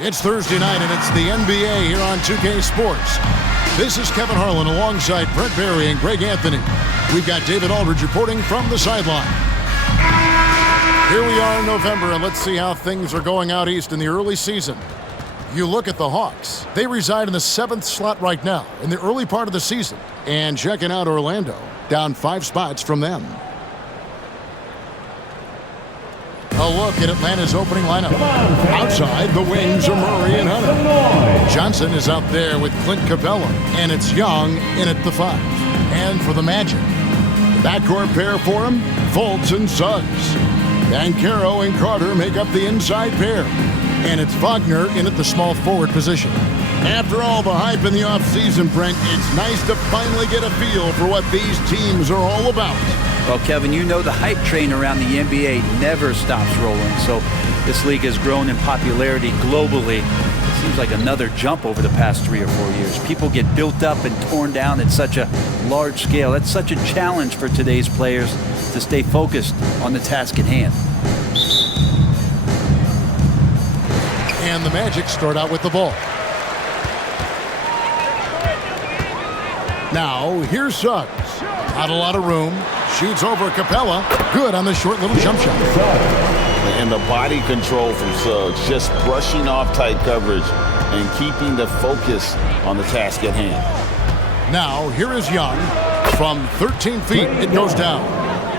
It's Thursday night, and it's the NBA here on 2K Sports. This is Kevin Harlan alongside Brent Barry and Greg Anthony. We've got David Aldridge reporting from the sideline. Here we are in November, and let's see how things are going out east in the early season. You look at the Hawks. They reside in the 7th slot right now in the early part of the season. And checking out Orlando, down 5 spots from them. A look at Atlanta's opening lineup. Outside, the wings are Murray and Hunter. Johnson is out there with Clint Capella, and it's Young in at the 5. And for the Magic, the backcourt pair for him, Fultz and Suggs. Banchero and Carter make up the inside pair. And it's Wagner in at the small forward position. After all the hype in the offseason, Brent, it's nice to finally get a feel for what these teams are all about. Well, Kevin, you know the hype train around the NBA never stops rolling, so this league has grown in popularity globally. It seems like another jump over the past 3 or 4 years. People get built up and torn down at such a large scale. That's such a challenge for today's players to stay focused on the task at hand. And the Magic start out with the ball. Now, here's Suggs. Not a lot of room. Shoots over Capella. Good on the short little jump shot. And the body control from Suggs, just brushing off tight coverage and keeping the focus on the task at hand. Now, here is Young. From 13 feet, it goes down.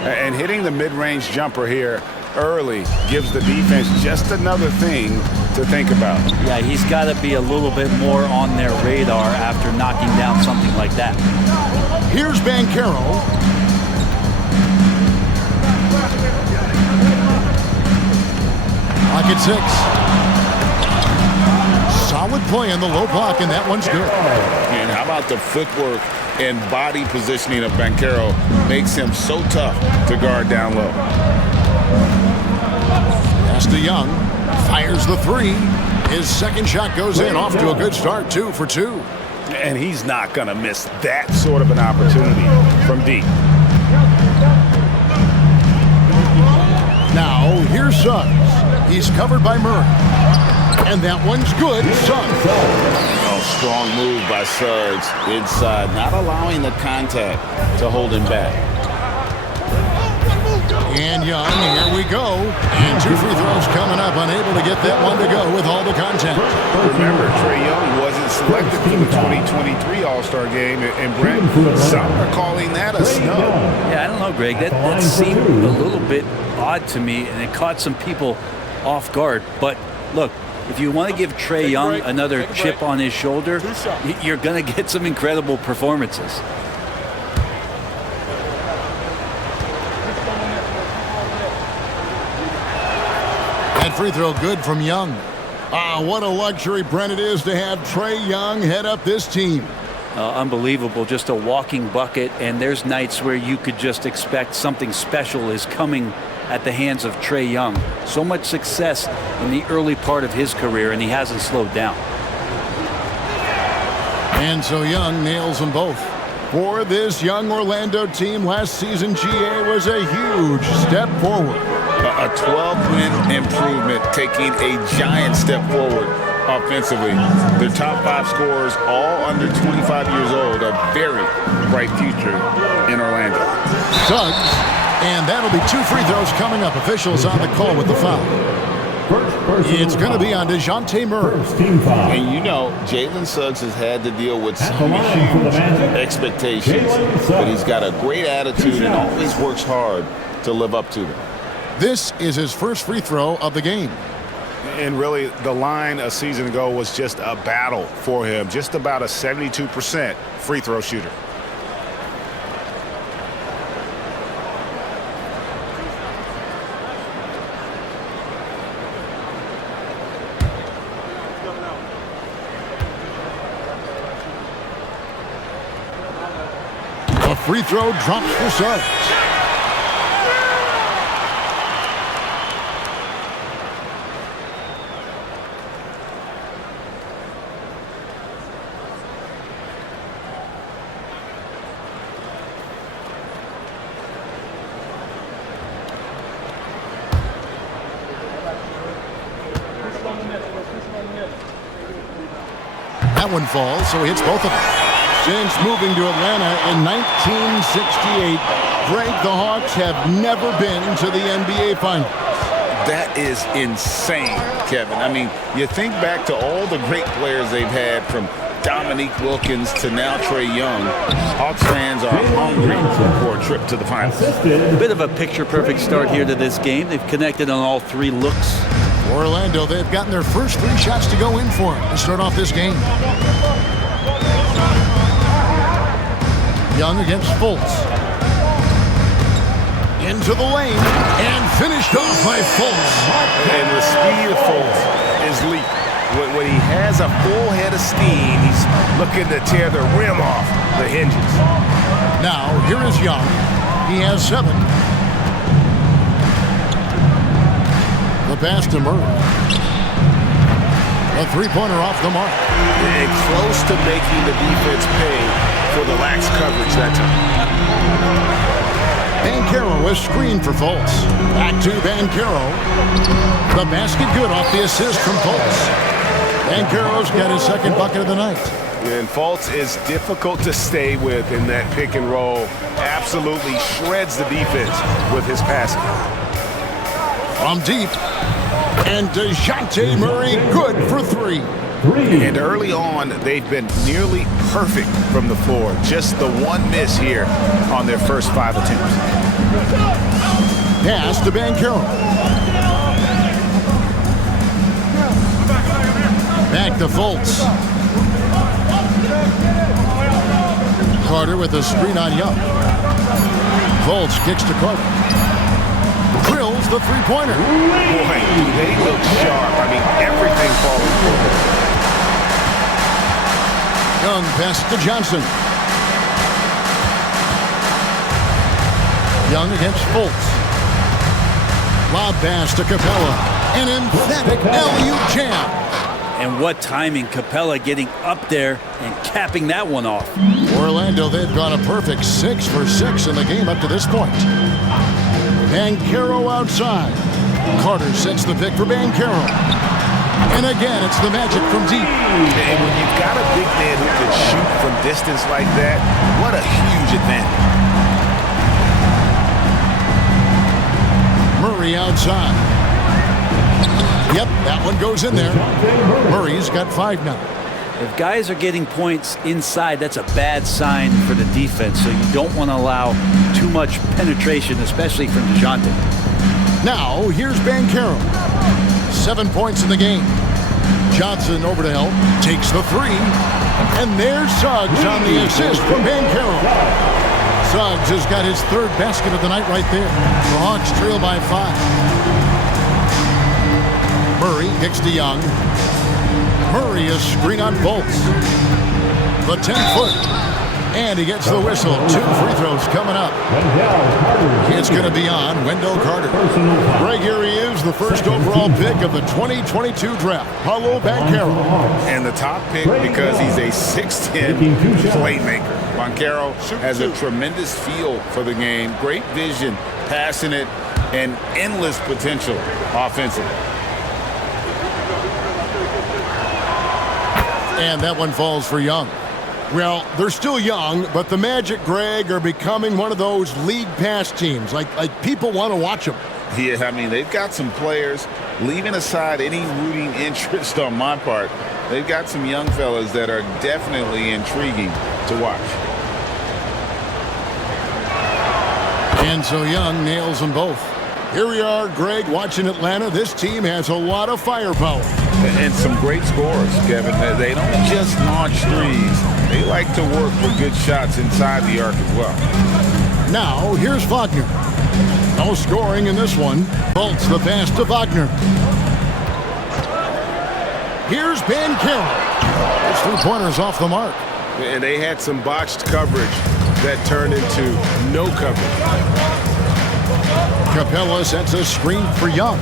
And hitting the mid-range jumper here early gives the defense just another thing to think about. Yeah, he's got to be a little bit more on their radar after knocking down something like that. Here's Banchero. Lock at 6. Solid play in the low block, and that one's good. And how about the footwork and body positioning of Banchero makes him so tough to guard down low. Pass to Young. Fires the 3. His second shot goes in. Off to a good start, 2 for 2. And he's not going to miss that sort of an opportunity from deep. Now, here's Suggs. He's covered by Murray. And that one's good. Suggs. Oh, strong move by Suggs inside, not allowing the contact to hold him back. And Young, here we go. And 2 free throws coming up, unable to get that one to go with all the contact. Remember, Trae Young wasn't selected for the 2023 All-Star game, and Brent, some are calling that a snub. Yeah, I don't know, Greg. That seemed a little bit odd to me, and it caught some people off guard. But look, if you want to give Trae Young another chip on his shoulder, you're going to get some incredible performances. That free throw good from Young. What a luxury, Brent, it is to have Trae Young head up this team. Unbelievable, just a walking bucket, and there's nights where you could just expect something special is coming at the hands of Trae Young. So much success in the early part of his career, and he hasn't slowed down. And so Young nails them both. For this young Orlando team, last season GA was a huge step forward. A 12-win improvement, taking a giant step forward offensively. Their top 5 scorers, all under 25 years old, a very bright future in Orlando. Suggs, and that'll be 2 free throws coming up. Officials on the call with the foul. It's going to be on DeJounte Murray. And you know, Jalen Suggs has had to deal with some huge expectations, but he's got a great attitude and always works hard to live up to them. This is his first free throw of the game. And really, the line a season ago was just a battle for him. Just about a 72% free throw shooter. A free throw drops for Suggs. That one falls, so he hits both of them. Since moving to Atlanta in 1968, Greg, the Hawks have never been to the NBA Finals. That is insane, Kevin. I mean, you think back to all the great players they've had, from Dominique Wilkins to now Trae Young. Hawks fans are hungry for a trip to the finals. A bit of a picture-perfect start here to this game. They've connected on all three looks. Orlando, they've gotten their first 3 shots to go in for him to start off this game. Young against Fultz. Into the lane and finished off by Fultz. And the speed of Fultz is leap. When he has a full head of steam, he's looking to tear the rim off the hinges. Now, here is Young. He has 7. The pass to Murray. A 3-pointer off the mark. And close to making the defense pay for the lax coverage that time. Banchero is screened for Fultz. Back to Banchero. The basket good off the assist from Fultz. Banchero's got his second bucket of the night. And Fultz is difficult to stay with in that pick and roll. Absolutely shreds the defense with his passing. From deep. And DeJounte Murray good for 3. And early on, they've been nearly perfect from the floor. Just the one miss here on their first 5 attempts. Pass to Banchero. Back to Fultz. Carter with a screen on Young. Fultz kicks to Carter. Drills the 3-pointer. Boy, do they look sharp. I mean, everything falling forward. Young pass to Johnson. Young against Fultz. Lob pass to Capella. An emphatic alley-oop jam. And what timing, Capella getting up there and capping that one off. Orlando, they've gone a perfect 6 for 6 in the game up to this point. Banchero outside. Carter sets the pick for Banchero. And again, it's the Magic from deep. And when you've got a big man who can shoot from distance like that, what a huge advantage. Murray outside. Yep, that one goes in there. Murray's got 5 now. If guys are getting points inside, that's a bad sign for the defense, so you don't want to allow too much penetration, especially from DeJounte. Now, here's Banchero. 7 points in the game. Johnson over to help. Takes the 3. And there's Suggs on the assist from Banchero. Suggs has got his 3rd basket of the night right there. The Hawks trail by 5. Murray kicks to Young. Murray is screen on Fultz. The 10-foot. And he gets the whistle. 2 free throws coming up. It's going to be on Wendell Carter. Right here he is, the first overall pick of the 2022 draft. Paulo Banchero. And the top pick because he's a 6'10 playmaker. Banchero has a tremendous feel for the game. Great vision, passionate, and endless potential offensively. And that one falls for Young. Well, they're still young, but the Magic, Greg, are becoming one of those league pass teams. Like people want to watch them. Yeah, I mean, they've got some players, leaving aside any rooting interest on my part, they've got some young fellas that are definitely intriguing to watch. And so Young nails them both. Here we are, Greg, watching Atlanta. This team has a lot of firepower. And some great scores, Kevin. They don't just launch threes. They like to work for good shots inside the arc as well. Now, here's Wagner. No scoring in this one. Fultz the pass to Wagner. Here's Banchero. His 3-pointer's off the mark. And they had some botched coverage that turned into no coverage. Capella sets a screen for Young.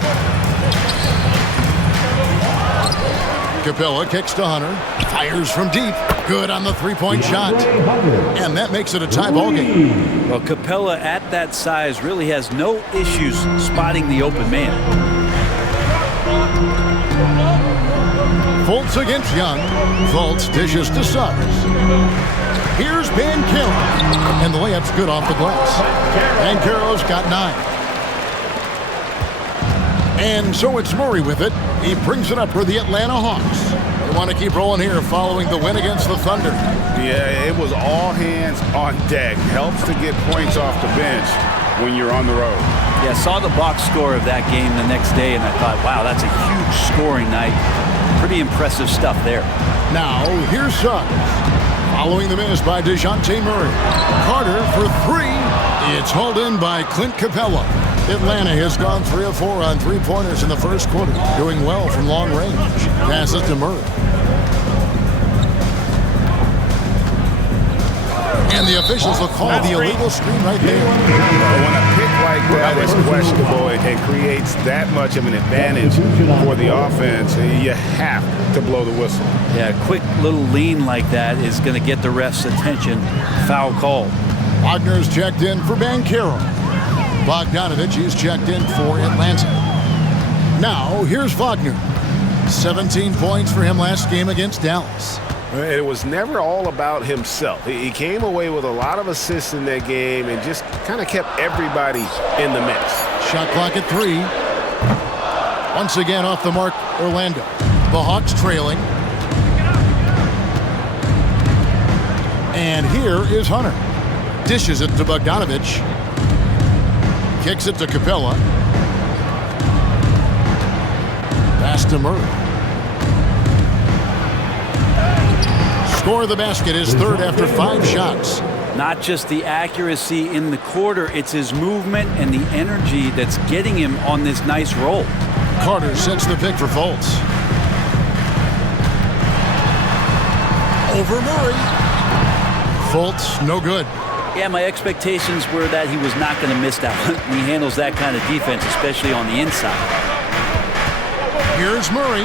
Capella kicks to Hunter. Fires from deep. Good on the 3-point shot. And that makes it a tie ball game. Well, Capella at that size really has no issues spotting the open man. Fultz against Young. Fultz dishes to Suggs. Here's Bancaro. And the layup's good off the glass. Bancaro's got 9. And so it's Murray with it. He brings it up for the Atlanta Hawks. They want to keep rolling here following the win against the Thunder. Yeah, it was all hands on deck. Helps to get points off the bench when you're on the road. Yeah, saw the box score of that game the next day, and I thought, wow, that's a huge scoring night. Pretty impressive stuff there. Now, here's Suggs. Following the miss by DeJounte Murray. Carter for 3. It's hauled in by Clint Capella. Atlanta has gone 3 of 4 on three-pointers in the first quarter, doing well from long range. Passes to Murray. And the officials will call the illegal screen right there. When a pick like that is questionable and creates that much of an advantage for the offense, you have to blow the whistle. Yeah, a quick little lean like that is going to get the ref's attention. Foul call. Wagner's checked in for Bancaro. Bogdanovich is checked in for Atlanta. Now, here's Wagner. 17 points for him last game against Dallas. It was never all about himself. He came away with a lot of assists in that game and just kind of kept everybody in the mix. Shot clock at 3. Once again off the mark, Orlando. The Hawks trailing. And here is Hunter. Dishes it to Bogdanovich. Kicks it to Capella. Pass to Murray. Score of the basket is third after 5 shots. Not just the accuracy in the quarter, it's his movement and the energy that's getting him on this nice roll. Carter sets the pick for Fultz. Over Murray. Fultz, no good. Yeah, my expectations were that he was not going to miss that one. He handles that kind of defense, especially on the inside. Here's Murray.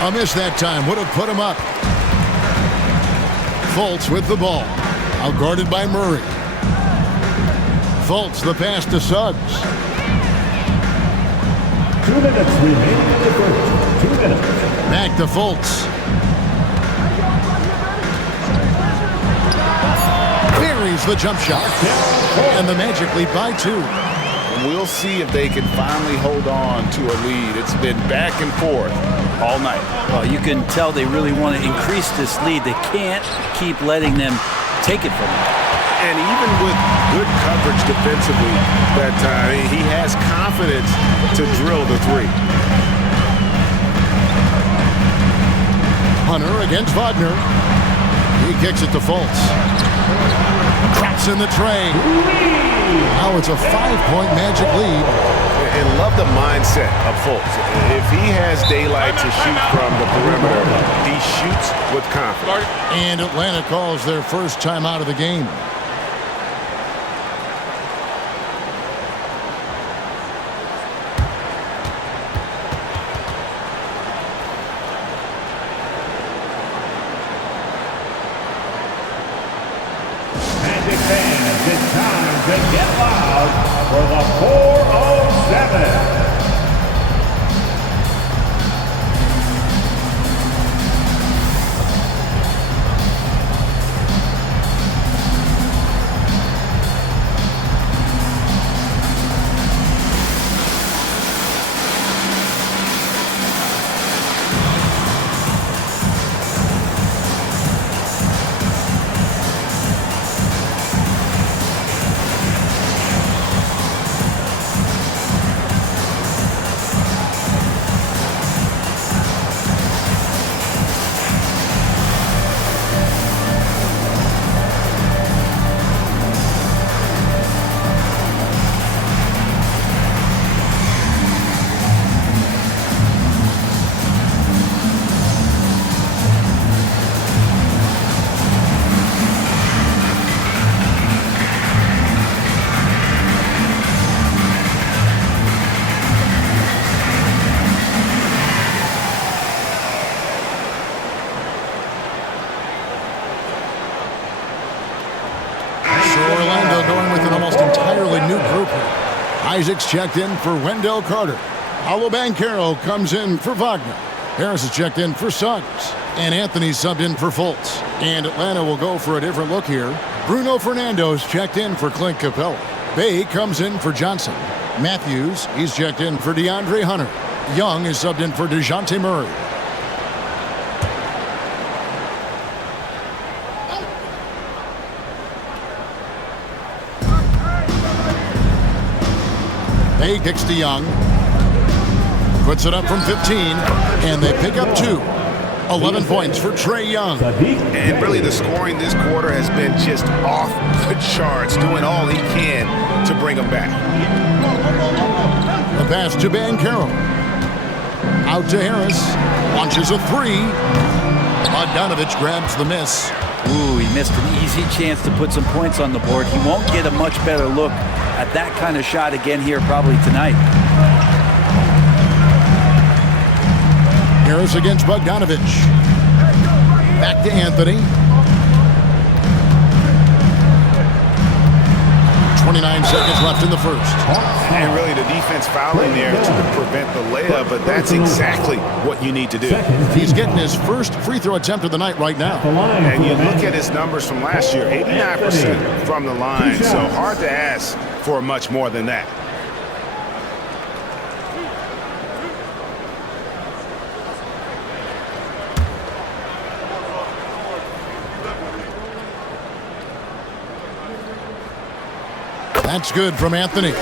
A miss that time would have put him up. Fultz with the ball. Outguarded by Murray. Fultz the pass to Suggs. 2 minutes remaining in the first. 2 minutes. Back to Fultz. Buries the jump shot. And the Magic lead by 2. We'll see if they can finally hold on to a lead. It's been back and forth all night. Well, you can tell they really want to increase this lead. They can't keep letting them take it from them. And even with good coverage defensively that time, he has confidence to drill the 3. Hunter against Wagner. He kicks it to Fultz. Drops in the tray. Now it's a 5-point Magic lead. And love the mindset of Fultz. If he has daylight to shoot from the perimeter, he shoots with confidence. And Atlanta calls their first time out of the game. Magic fans, it's time to get loud for the 407. Orlando going with an almost entirely new group here. Isaac's checked in for Wendell Carter. Paulo Banchero comes in for Wagner. Harris is checked in for Suggs. And Anthony subbed in for Fultz. And Atlanta will go for a different look here. Bruno Fernando's checked in for Clint Capella. Bay comes in for Johnson. Matthews, he's checked in for DeAndre Hunter. Young is subbed in for DeJounte Murray. Bay kicks to Young. Puts it up from 15, and they pick up 2. 11 points for Trae Young. And really the scoring this quarter has been just off the charts, doing all he can to bring them back. The pass to Banchero. Out to Harris. Launches a 3. Bogdanovich grabs the miss. Ooh, he missed an easy chance to put some points on the board. He won't get a much better look at that kind of shot again here probably tonight. Harris against Bogdanovich. Back to Anthony. 29 seconds left in the first. And really the defense fouling there to prevent the layup, but that's exactly what you need to do. He's getting his first free throw attempt of the night right now. And you look at his numbers from last year, 89% from the line, so hard to ask for much more than that. That's good from Anthony.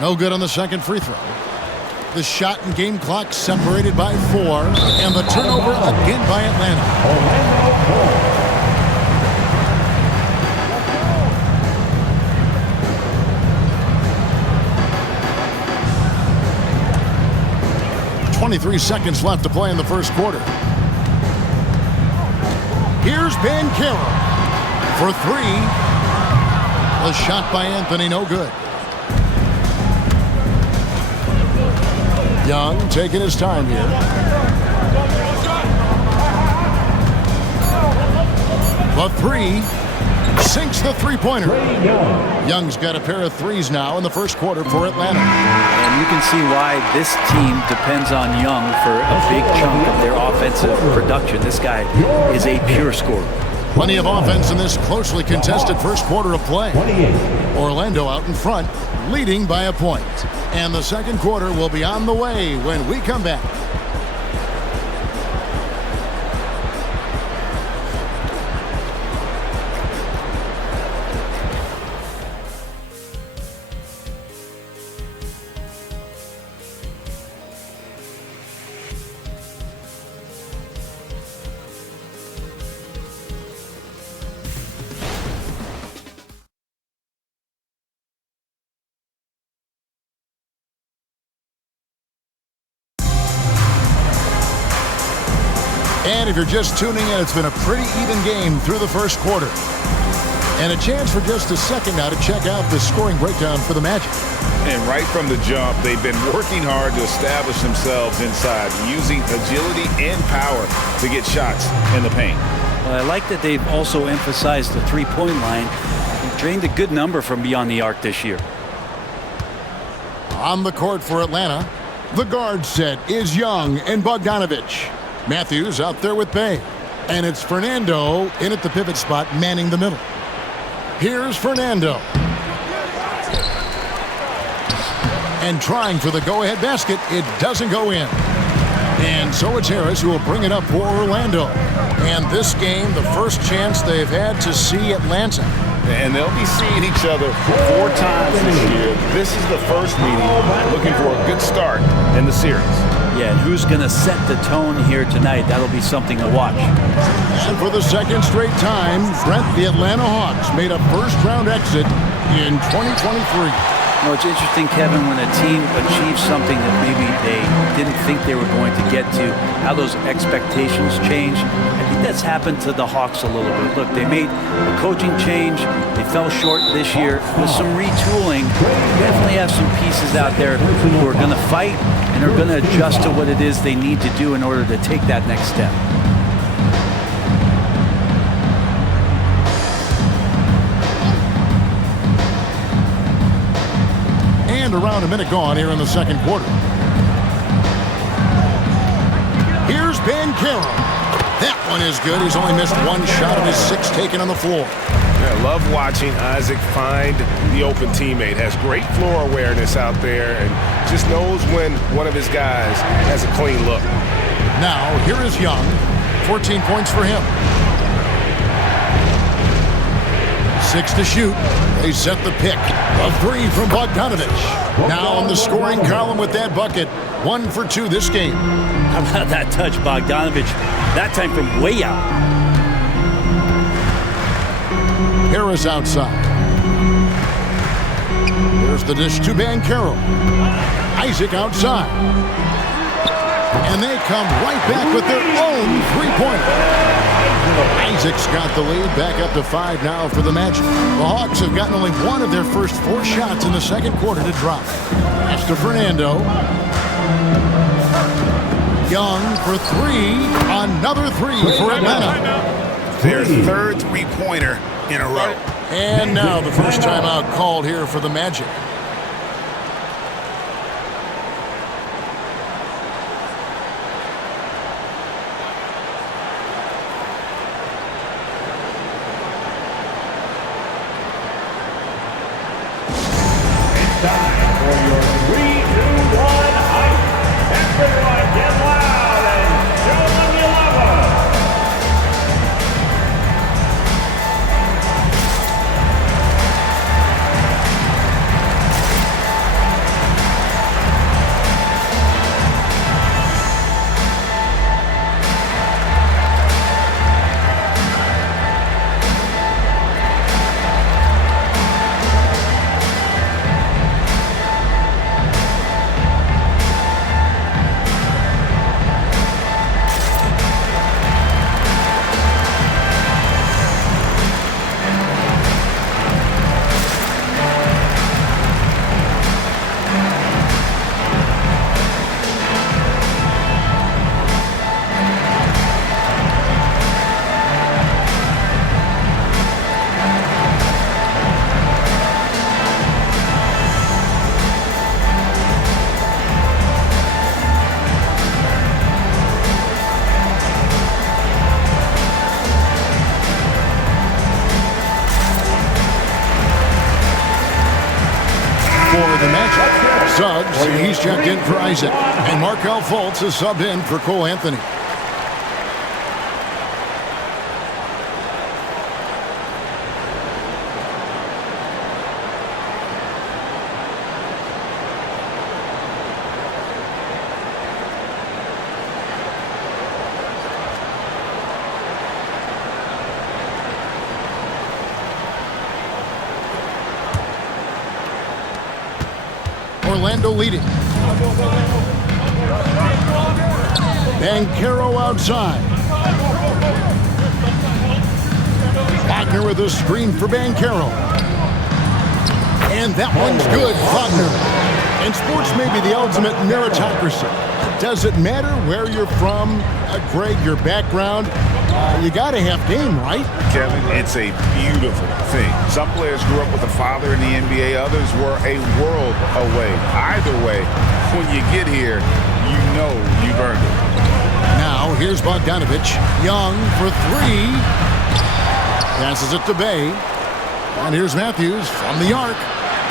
No good on the second free throw. The shot and game clock separated by 4, and the turnover again by Atlanta. 23 seconds left to play in the first quarter. Here's Banchero for 3. The shot by Anthony, no good. Young taking his time here. The 3 sinks the three-pointer. Young's got a pair of 3s now in the first quarter for Atlanta. And you can see why this team depends on Young for a big chunk of their offensive production. This guy is a pure scorer. Plenty of offense in this closely contested first quarter of play. Orlando out in front, leading by a point. And the second quarter will be on the way when we come back. And if you're just tuning in, it's been a pretty even game through the first quarter. And a chance for just a second now to check out the scoring breakdown for the Magic. And right from the jump, they've been working hard to establish themselves inside, using agility and power to get shots in the paint. Well, I like that they've also emphasized the three-point line and drained a good number from beyond the arc this year. On the court for Atlanta, the guard set is Young and Bogdanovich. Matthews out there with Bay. And it's Fernando in at the pivot spot, manning the middle. Here's Fernando. And trying for the go-ahead basket, it doesn't go in. And so it's Harris who will bring it up for Orlando. And this game, the first chance they've had to see Atlanta. And they'll be seeing each other 4 times this year. This is the first meeting, looking for a good start in the series. Yeah, and who's going to set the tone here tonight? That'll be something to watch. And for the second straight time, Brent, the Atlanta Hawks made a first-round exit in 2023. You know, it's interesting, Kevin, when a team achieves something that maybe they didn't think they were going to get to, how those expectations change. I think that's happened to the Hawks a little bit. Look, they made a coaching change. They fell short this year. With some retooling, they definitely have some pieces out there who are going to fight and are going to adjust to what it is they need to do in order to take that next step. And around a minute gone here in the second quarter. Here's Banchero. That one is good. He's only missed one shot of his 6 taken on the floor. Yeah, love watching Isaac find the open teammate. Has great floor awareness out there and just knows when one of his guys has a clean look. Now, here is Young. 14 points for him. 6 to shoot. They set the pick. A 3 from Bogdanovich. Now in the scoring column with that bucket. 1 for 2 this game. How about that touch, Bogdanovich? That time from way out. Harris outside. There's the dish to Banchero. Isaac outside. And they come right back with their own three-pointer. Isaac's got the lead, back up to 5 now for the Magic. The Hawks have gotten only one of their first 4 shots in the second quarter to drop. That's to Fernando. Young for 3. Another 3 for Atlanta. Their third three-pointer in a row. And now the first timeout called here for the Magic. Time for your 3, 2, 1 hype. Everyone get loud and show them you love us. Suggs, he's checked in for Isaac. And Markelle Fultz is subbed in for Cole Anthony. Orlando leading. Banchero outside. Wagner with a screen for Banchero. And that one's good, Wagner. And sports may be the ultimate meritocracy. Does it matter where you're from, Greg, your background? You got to have game, right? Kevin, it's a beautiful thing. Some players grew up with a father in the NBA. Others were a world away. Either way, when you get here, you know you've earned it. Now, here's Bogdanovich. Young for 3. Passes it to Bay. And here's Matthews from the arc.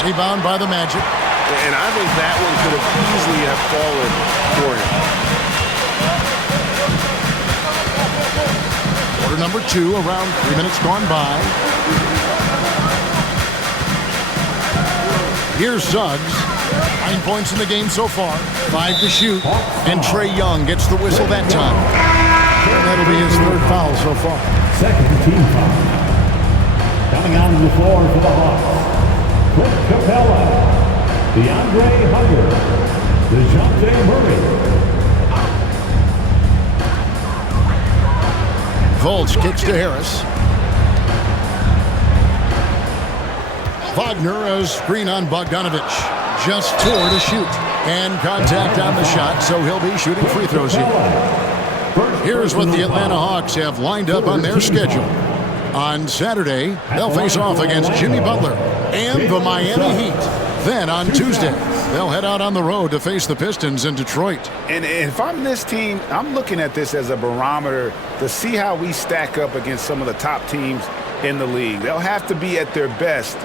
Rebound by the Magic. And I think that one could have easily have fallen for him. Quarter number 2, around 3 minutes gone by. Here's Suggs. 9 points in the game so far. 5 to shoot. And Trae Young gets the whistle that time. And that'll be his 3rd foul so far. Second team foul. Coming out on the floor for the Hawks. Clint Capella. DeAndre Hunter. DeJounte Murray. Fultz kicks to Harris. Wagner, a screen on Bogdanovich. Just 4 to shoot. And contact on the shot, so he'll be shooting free throws here. Here's what the Atlanta Hawks have lined up on their schedule. On Saturday, they'll face off against Jimmy Butler and the Miami Heat. Then on Tuesday, they'll head out on the road to face the Pistons in Detroit. And if I'm this team, I'm looking at this as a barometer to see how we stack up against some of the top teams in the league. They'll have to be at their best,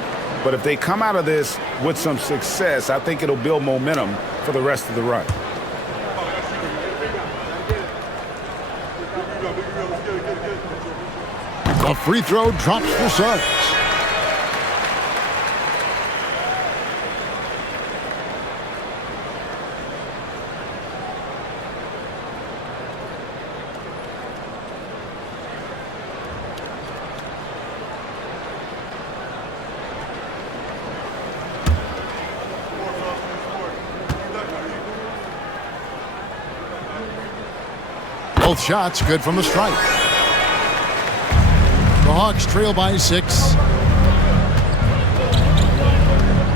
but if they come out of this with some success, I think it'll build momentum for the rest of the run. A free throw drops for Suggs. Both shots good from the stripe. The Hawks trail by 6.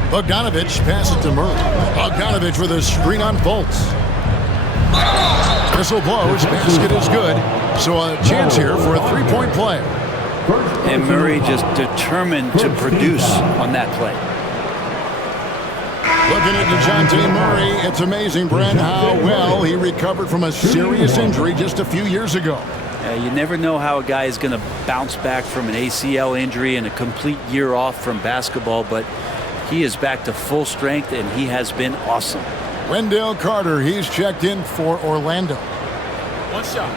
Bogdanovich passes it to Murray. Bogdanovich with a screen on Fultz. Whistle blows. Basket is good. So a chance here for a three-point play. And Murray just determined to produce on that play. Looking at DeJounte Murray, it's amazing, Brent, how well he recovered from a serious injury just a few years ago. You never know how a guy is going to bounce back from an ACL injury and a complete year off from basketball, but he is back to full strength, and he has been awesome. Wendell Carter, he's checked in for Orlando. One shot.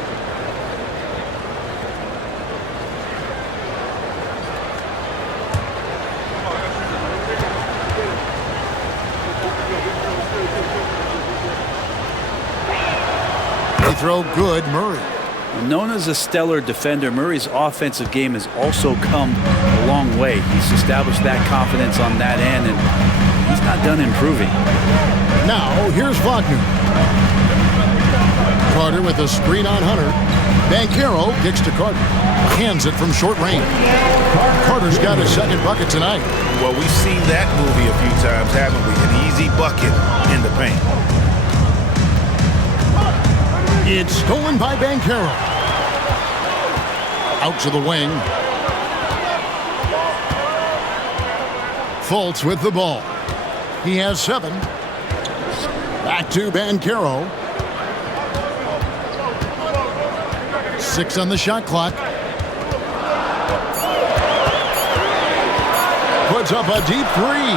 They throw good, Murray. Known as a stellar defender, Murray's offensive game has also come a long way. He's established that confidence on that end, and he's not done improving. Now, here's Wagner. Carter with a screen on Hunter. Banchero kicks to Carter. Hands it from short range. Carter's got his second bucket tonight. Well, we've seen that movie a few times, haven't we? An easy bucket in the paint. It's stolen by Banchero. Out to the wing. Fultz with the ball. He has 7. Back to Banchero. 6 on the shot clock. Puts up a deep 3.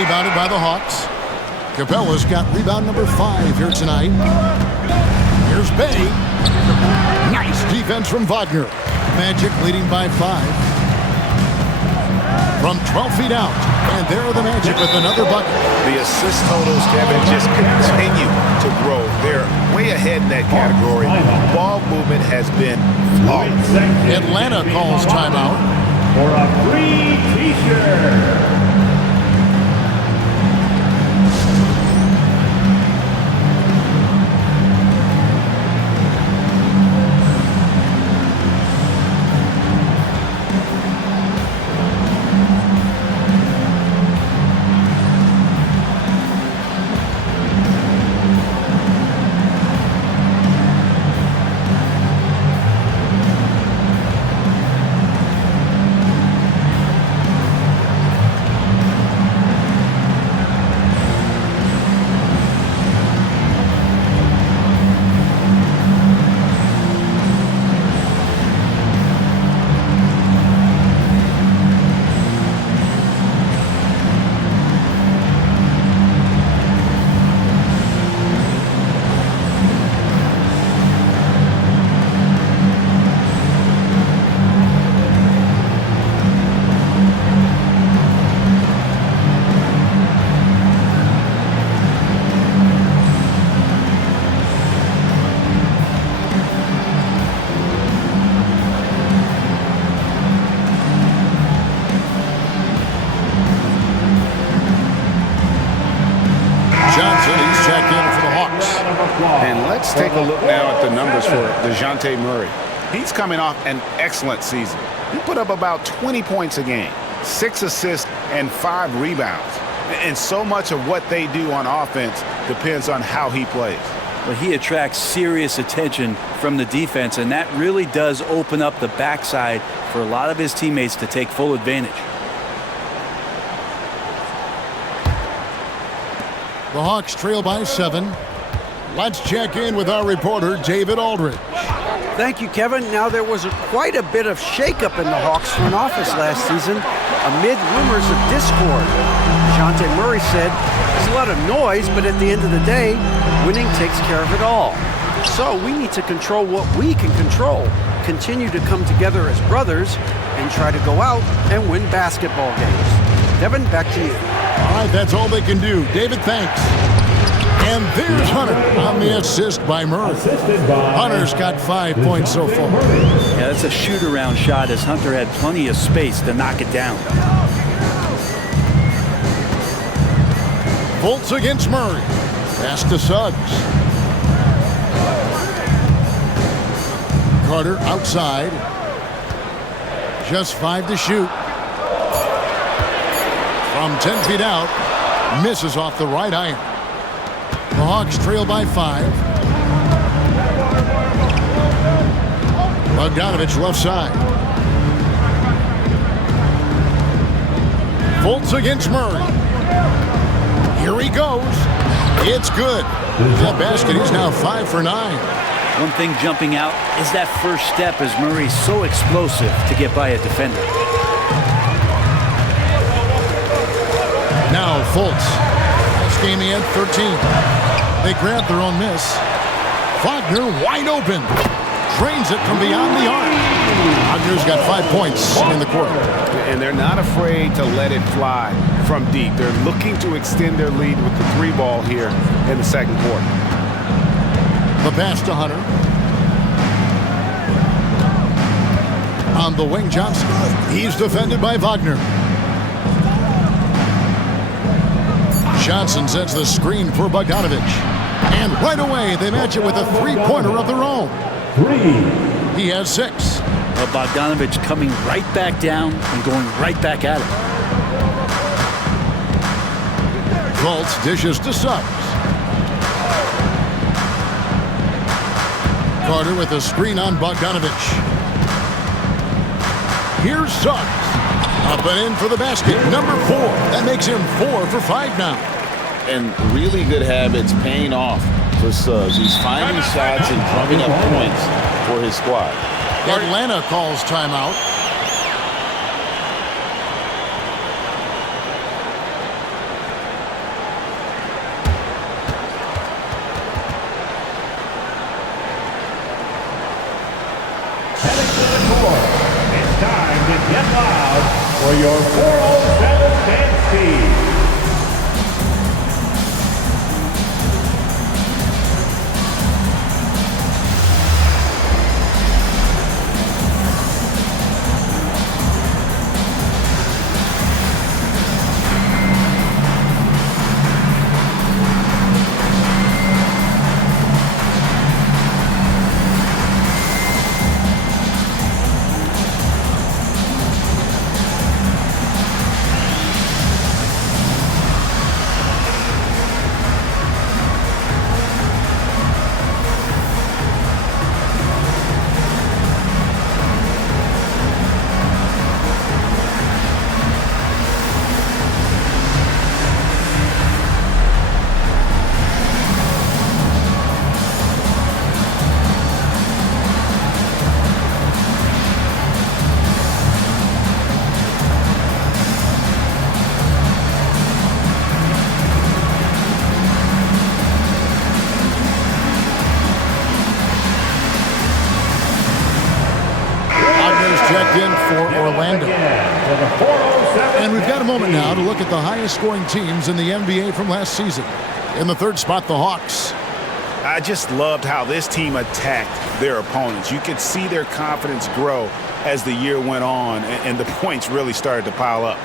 Rebounded by the Hawks. Capella's got rebound number 5 here tonight. Here's Bay. Nice defense from Wagner. Magic leading by 5. From 12 feet out. And there are the Magic with another bucket. The assist totals, Kevin, just continue to grow. They're way ahead in that category. Ball movement has been flawless. Atlanta calls timeout. For a free t-shirt. And let's take a look now at the numbers for DeJounte Murray. He's coming off an excellent season. He put up about 20 points a game, 6 assists, and 5 rebounds. And so much of what they do on offense depends on how he plays. Well, he attracts serious attention from the defense, and that really does open up the backside for a lot of his teammates to take full advantage. The Hawks trail by 7. Let's check in with our reporter, David Aldridge. Thank you, Kevin. Now, there was quite a bit of shakeup in the Hawks front office last season amid rumors of discord. Dejounte Murray said, there's a lot of noise, but at the end of the day, winning takes care of it all. So we need to control what we can control, continue to come together as brothers, and try to go out and win basketball games. Devin, back to you. All right, that's all they can do. David, thanks. And there's Hunter on the assist by Murray. Hunter's got 5 points so far. Yeah, that's a shoot-around shot as Hunter had plenty of space to knock it down. Volts against Murray. Pass to Suggs. Carter outside. Just 5 to shoot. From 10 feet out. Misses off the right iron. The Hawks trail by 5. Bogdanovich left side. Volts against Murray. Here he goes. It's good. That basket is now 5 for 9. One thing jumping out is that first step as Murray's so explosive to get by a defender. Now Fultz. Last game he had 13. They grab their own miss. Wagner wide open. Drains it from beyond the arc. Wagner's got 5 points in the quarter. And they're not afraid to let it fly from deep. They're looking to extend their lead with the 3 ball here in the second quarter. The pass to Hunter. On the wing, Johnson. He's defended by Wagner. Johnson sets the screen for Bogdanovich. And right away, they match it with a 3-pointer of their own. 3. He has 6. Well, Bogdanovich coming right back down and going right back at it. Fultz dishes to Suggs. Carter with a screen on Bogdanovich. Here's Suggs. Up and in for the basket. Number 4. That makes him 4 for 5 now. And really good habits paying off for Suggs. He's finding shots and drumming up points for his squad. Atlanta calls timeout. Heading to the court. It's time to get loud for your 407 dance team. Checked in for Orlando. And we've got a moment now to look at the highest scoring teams in the NBA from last season. In the 3rd spot, the Hawks. I just loved how this team attacked their opponents. You could see their confidence grow as the year went on, and the points really started to pile up.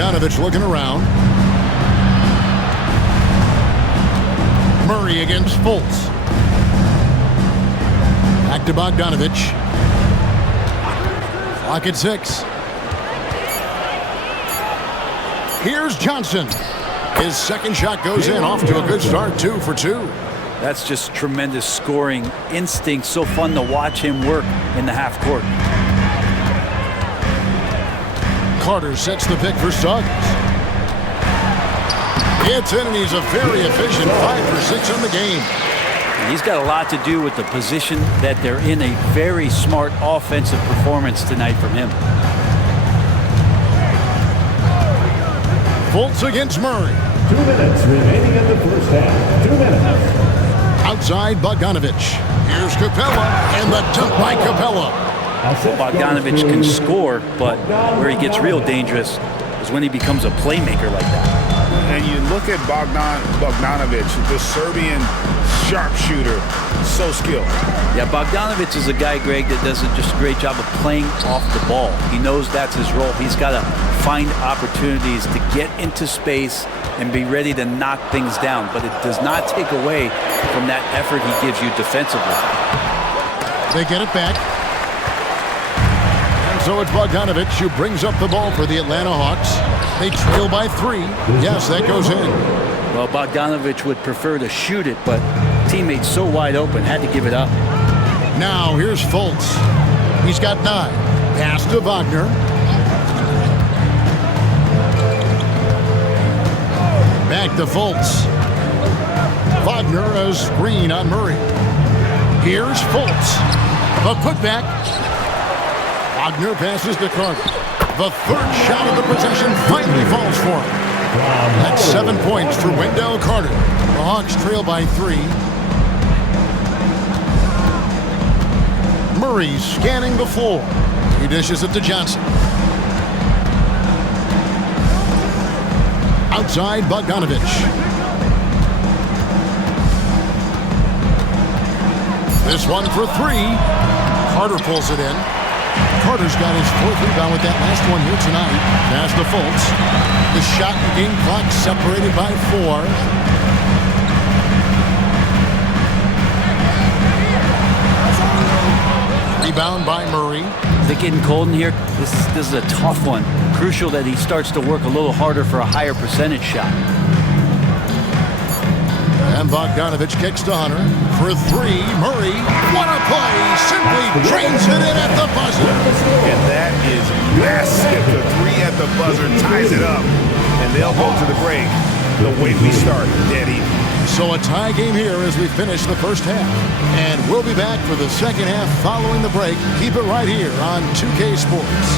Bogdanovich looking around. Murray against Fultz. Back to Bogdanovich. Clock at 6. Here's Johnson. His second shot goes in, off to a good start, 2 for 2. That's just tremendous scoring instinct. So fun to watch him work in the half court. Carter sets the pick for Suggs. It's in, and he's a very efficient 5 for 6 on the game. He's got a lot to do with the position that they're in. A very smart offensive performance tonight from him. Fultz against Murray. 2 minutes remaining in the first half. 2 minutes. Outside Bogdanovich. Here's Capella, and the dunk by Capella. Bogdanovich can score, but where he gets real dangerous is when he becomes a playmaker like that. And you look at Bogdanovich, the Serbian sharpshooter, so skilled. Yeah, Bogdanovich is a guy, Greg, that does just a great job of playing off the ball. He knows that's his role. He's got to find opportunities to get into space and be ready to knock things down. But it does not take away from that effort he gives you defensively. They get it back. And so it's Bogdanovich who brings up the ball for the Atlanta Hawks. They trail by 3. Yes, that goes in. Well, Bogdanovich would prefer to shoot it, but teammates so wide open, had to give it up. Now here's Fultz. He's got 9. Pass to Wagner. Back to Fultz. Wagner, a screen on Murray. Here's Fultz. The putback. Wagner passes to Carter. The third shot of the possession finally falls for him. That's 7 points for Wendell Carter. The Hawks trail by 3. Murray scanning the floor. He dishes it to Johnson. Outside Bogdanovich. This one for 3. Carter pulls it in. Carter's got his 4th rebound with that last one here tonight. Pass to Fultz. The shot and game clock separated by 4. Rebound by Murray. Is it getting cold in here? This is a tough one. Crucial that he starts to work a little harder for a higher percentage shot. And Bogdanovich kicks to Hunter for 3. Murray, what a play! Simply drains it in at the buzzer. And that is massive. The 3 at the buzzer ties it up. And they'll go to the break the way we start, Daddy. So a tie game here as we finish the first half. And we'll be back for the second half following the break. Keep it right here on 2K Sports.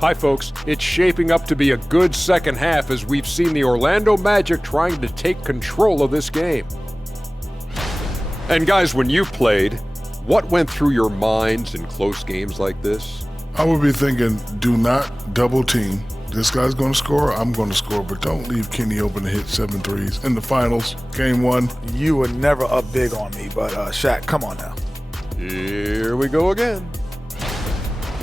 Hi folks, it's shaping up to be a good second half as we've seen the Orlando Magic trying to take control of this game. And guys, when you played, what went through your minds in close games like this? I would be thinking, do not double team. This guy's going to score, I'm going to score, but don't leave Kenny open to hit 7 threes. In the finals, game 1. You were never up big on me, but Shaq, come on now. Here we go again.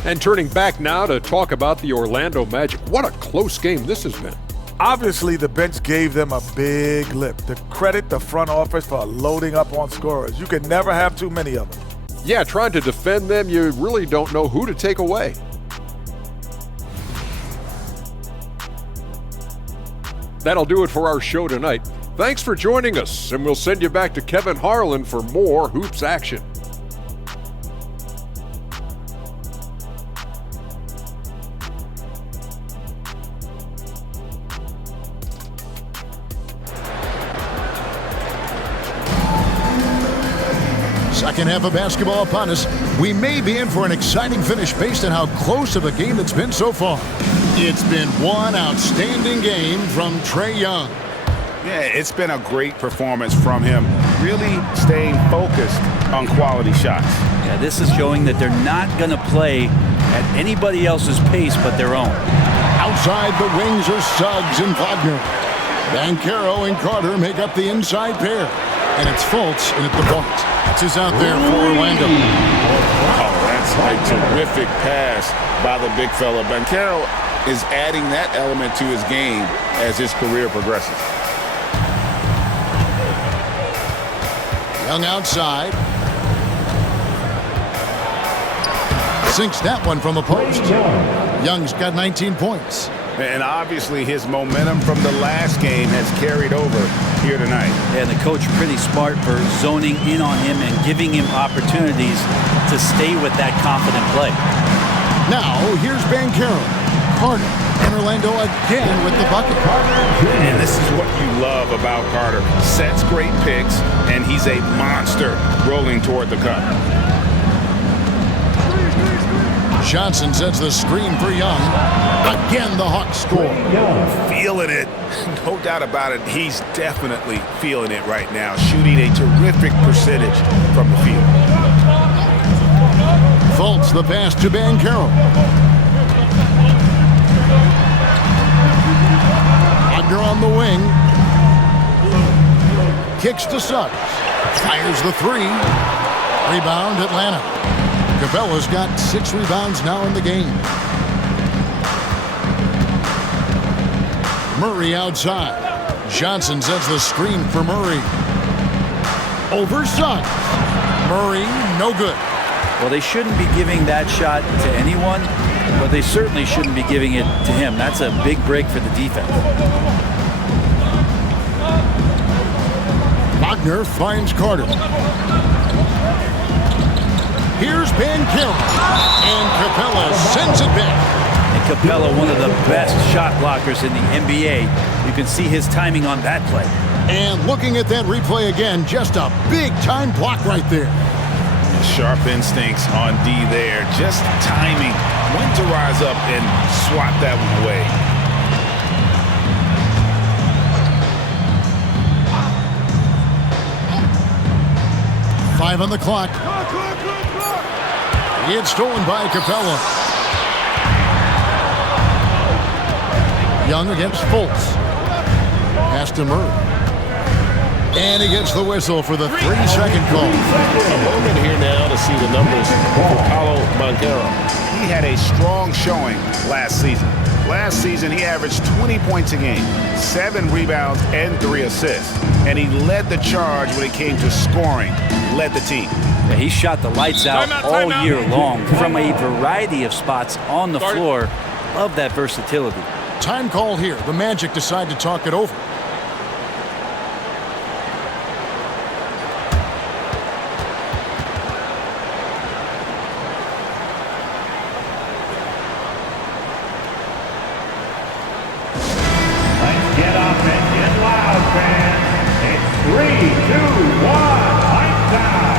And turning back now to talk about the Orlando Magic. What a close game this has been. Obviously, the bench gave them a big lip. To credit the front office for loading up on scorers. You can never have too many of them. Yeah, trying to defend them, you really don't know who to take away. That'll do it for our show tonight. Thanks for joining us, and we'll send you back to Kevin Harlan for more hoops action. Second half of basketball upon us. We may be in for an exciting finish based on how close of a game it's been so far. It's been one outstanding game from Trae Young. Yeah, it's been a great performance from him, really staying focused on quality shots. Yeah, this is showing that they're not going to play at anybody else's pace but their own. Outside the wings are Suggs and Wagner. Banchero and Carter make up the inside pair. And it's Fultz in at the point. That's who's out there for Orlando. Oh, that's a terrific pass by the big fella. Banchero is adding that element to his game as his career progresses. Young outside. Sinks that one from the post. Young's got 19 points. And obviously his momentum from the last game has carried over here tonight. And the coach pretty smart for zoning in on him and giving him opportunities to stay with that confident play. Now, here's Banchero. Carter and Orlando again with the bucket. And this is what you love about Carter. Sets great picks, and he's a monster rolling toward the cup. Johnson sets the screen for Young. Again, the Hawks score. Feeling it. No doubt about it. He's definitely feeling it right now. Shooting a terrific percentage from the field. Fultz the pass to Banchero. Wagner on the wing. Kicks to Suggs. Fires the three. Rebound, Atlanta. Capella's got 6 rebounds now in the game. Murray outside. Johnson sets the screen for Murray. Over Suggs. Murray, no good. Well, they shouldn't be giving that shot to anyone, but they certainly shouldn't be giving it to him. That's a big break for the defense. Wagner finds Carter. Here's Banchero. And Capella sends it back. And Capella, one of the best shot blockers in the NBA. You can see his timing on that play. And looking at that replay again, just a big-time block right there. Sharp instincts on D there. Just timing when to rise up and swat that one away. Five on the clock. It's stolen by Capella. Young against Fultz. Pass to Murray. And he gets the whistle for the 3-second call. A moment here now to see the numbers for Paolo Banchero. He had a strong showing last season. Last season, he averaged 20 points a game, 7 rebounds, and 3 assists. And he led the charge when it came to scoring, led the team. Yeah, he shot the lights out all year long from a variety of spots on the floor. Love that versatility. Time call here. The Magic decide to talk it over. Let's get up and get loud, fans. It's 3, 2, 1, lights out.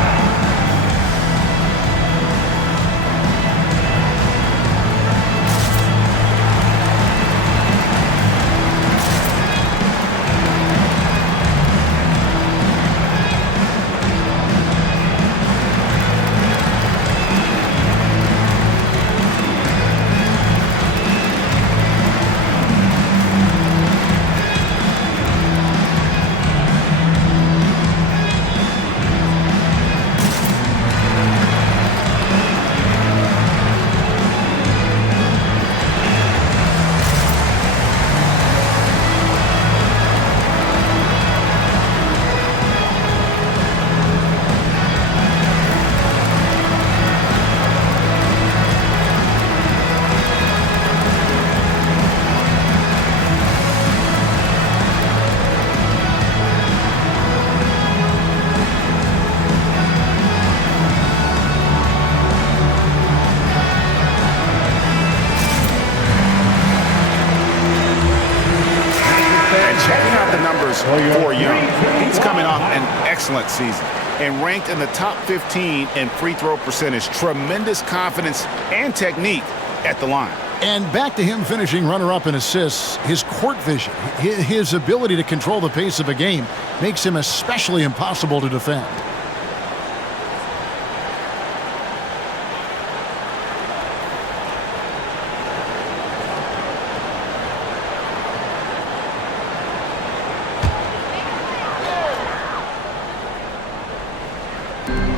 Checking out the numbers for Young. He's coming off an excellent season and ranked in the top 15 in free throw percentage. Tremendous confidence and technique at the line. And back to him finishing runner-up in assists, his court vision, his ability to control the pace of a game makes him especially impossible to defend.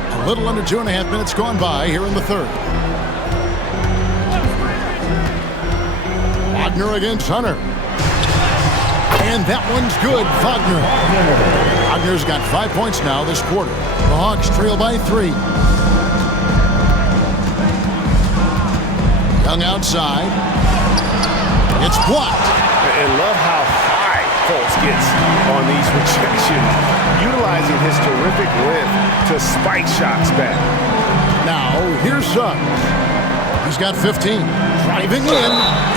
A little under 2.5 minutes gone by here in the third. Wagner against Hunter. And that one's good, Wagner. Wagner's got 5 points now this quarter. The Hawks trail by 3. Young outside. It's blocked. And love how high Fultz gets on these rejections, utilizing his terrific length to spike shots back. Now, here's Suggs. He's got 15. Driving in.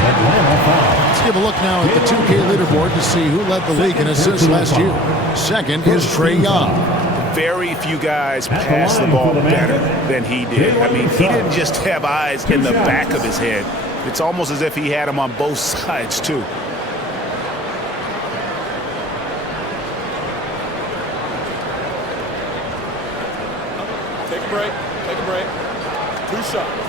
Let's give a look now at the 2K leaderboard to see who led the league in assists last year. Second is Trae Young. Very few guys pass the ball better than he did. I mean, he didn't just have eyes in the back of his head. It's almost as if he had them on both sides, too. Take a break. Take a break. 2 shots.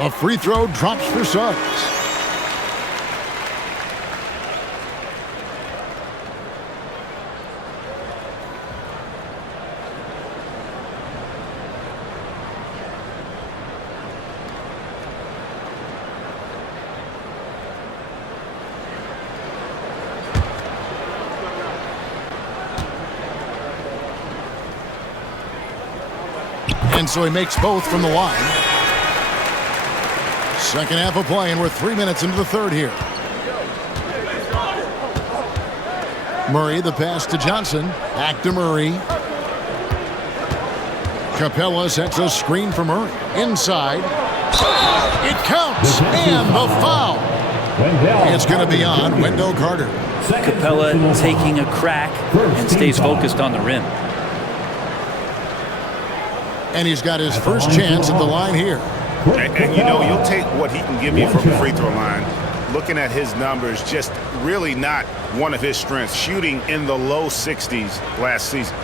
A free throw drops for Suggs. And so he makes both from the line. Second half of play, and we're 3 minutes into the third here. Murray, the pass to Johnson. Back to Murray. Capella sets a screen for Murray. Inside. It counts, and the foul. It's going to be on Wendell Carter. Capella taking a crack and stays focused on the rim. And he's got his first chance at the line here. And you know, you'll take what he can give you from the free throw line. Looking at his numbers, just really not one of his strengths. Shooting in the low 60s last season.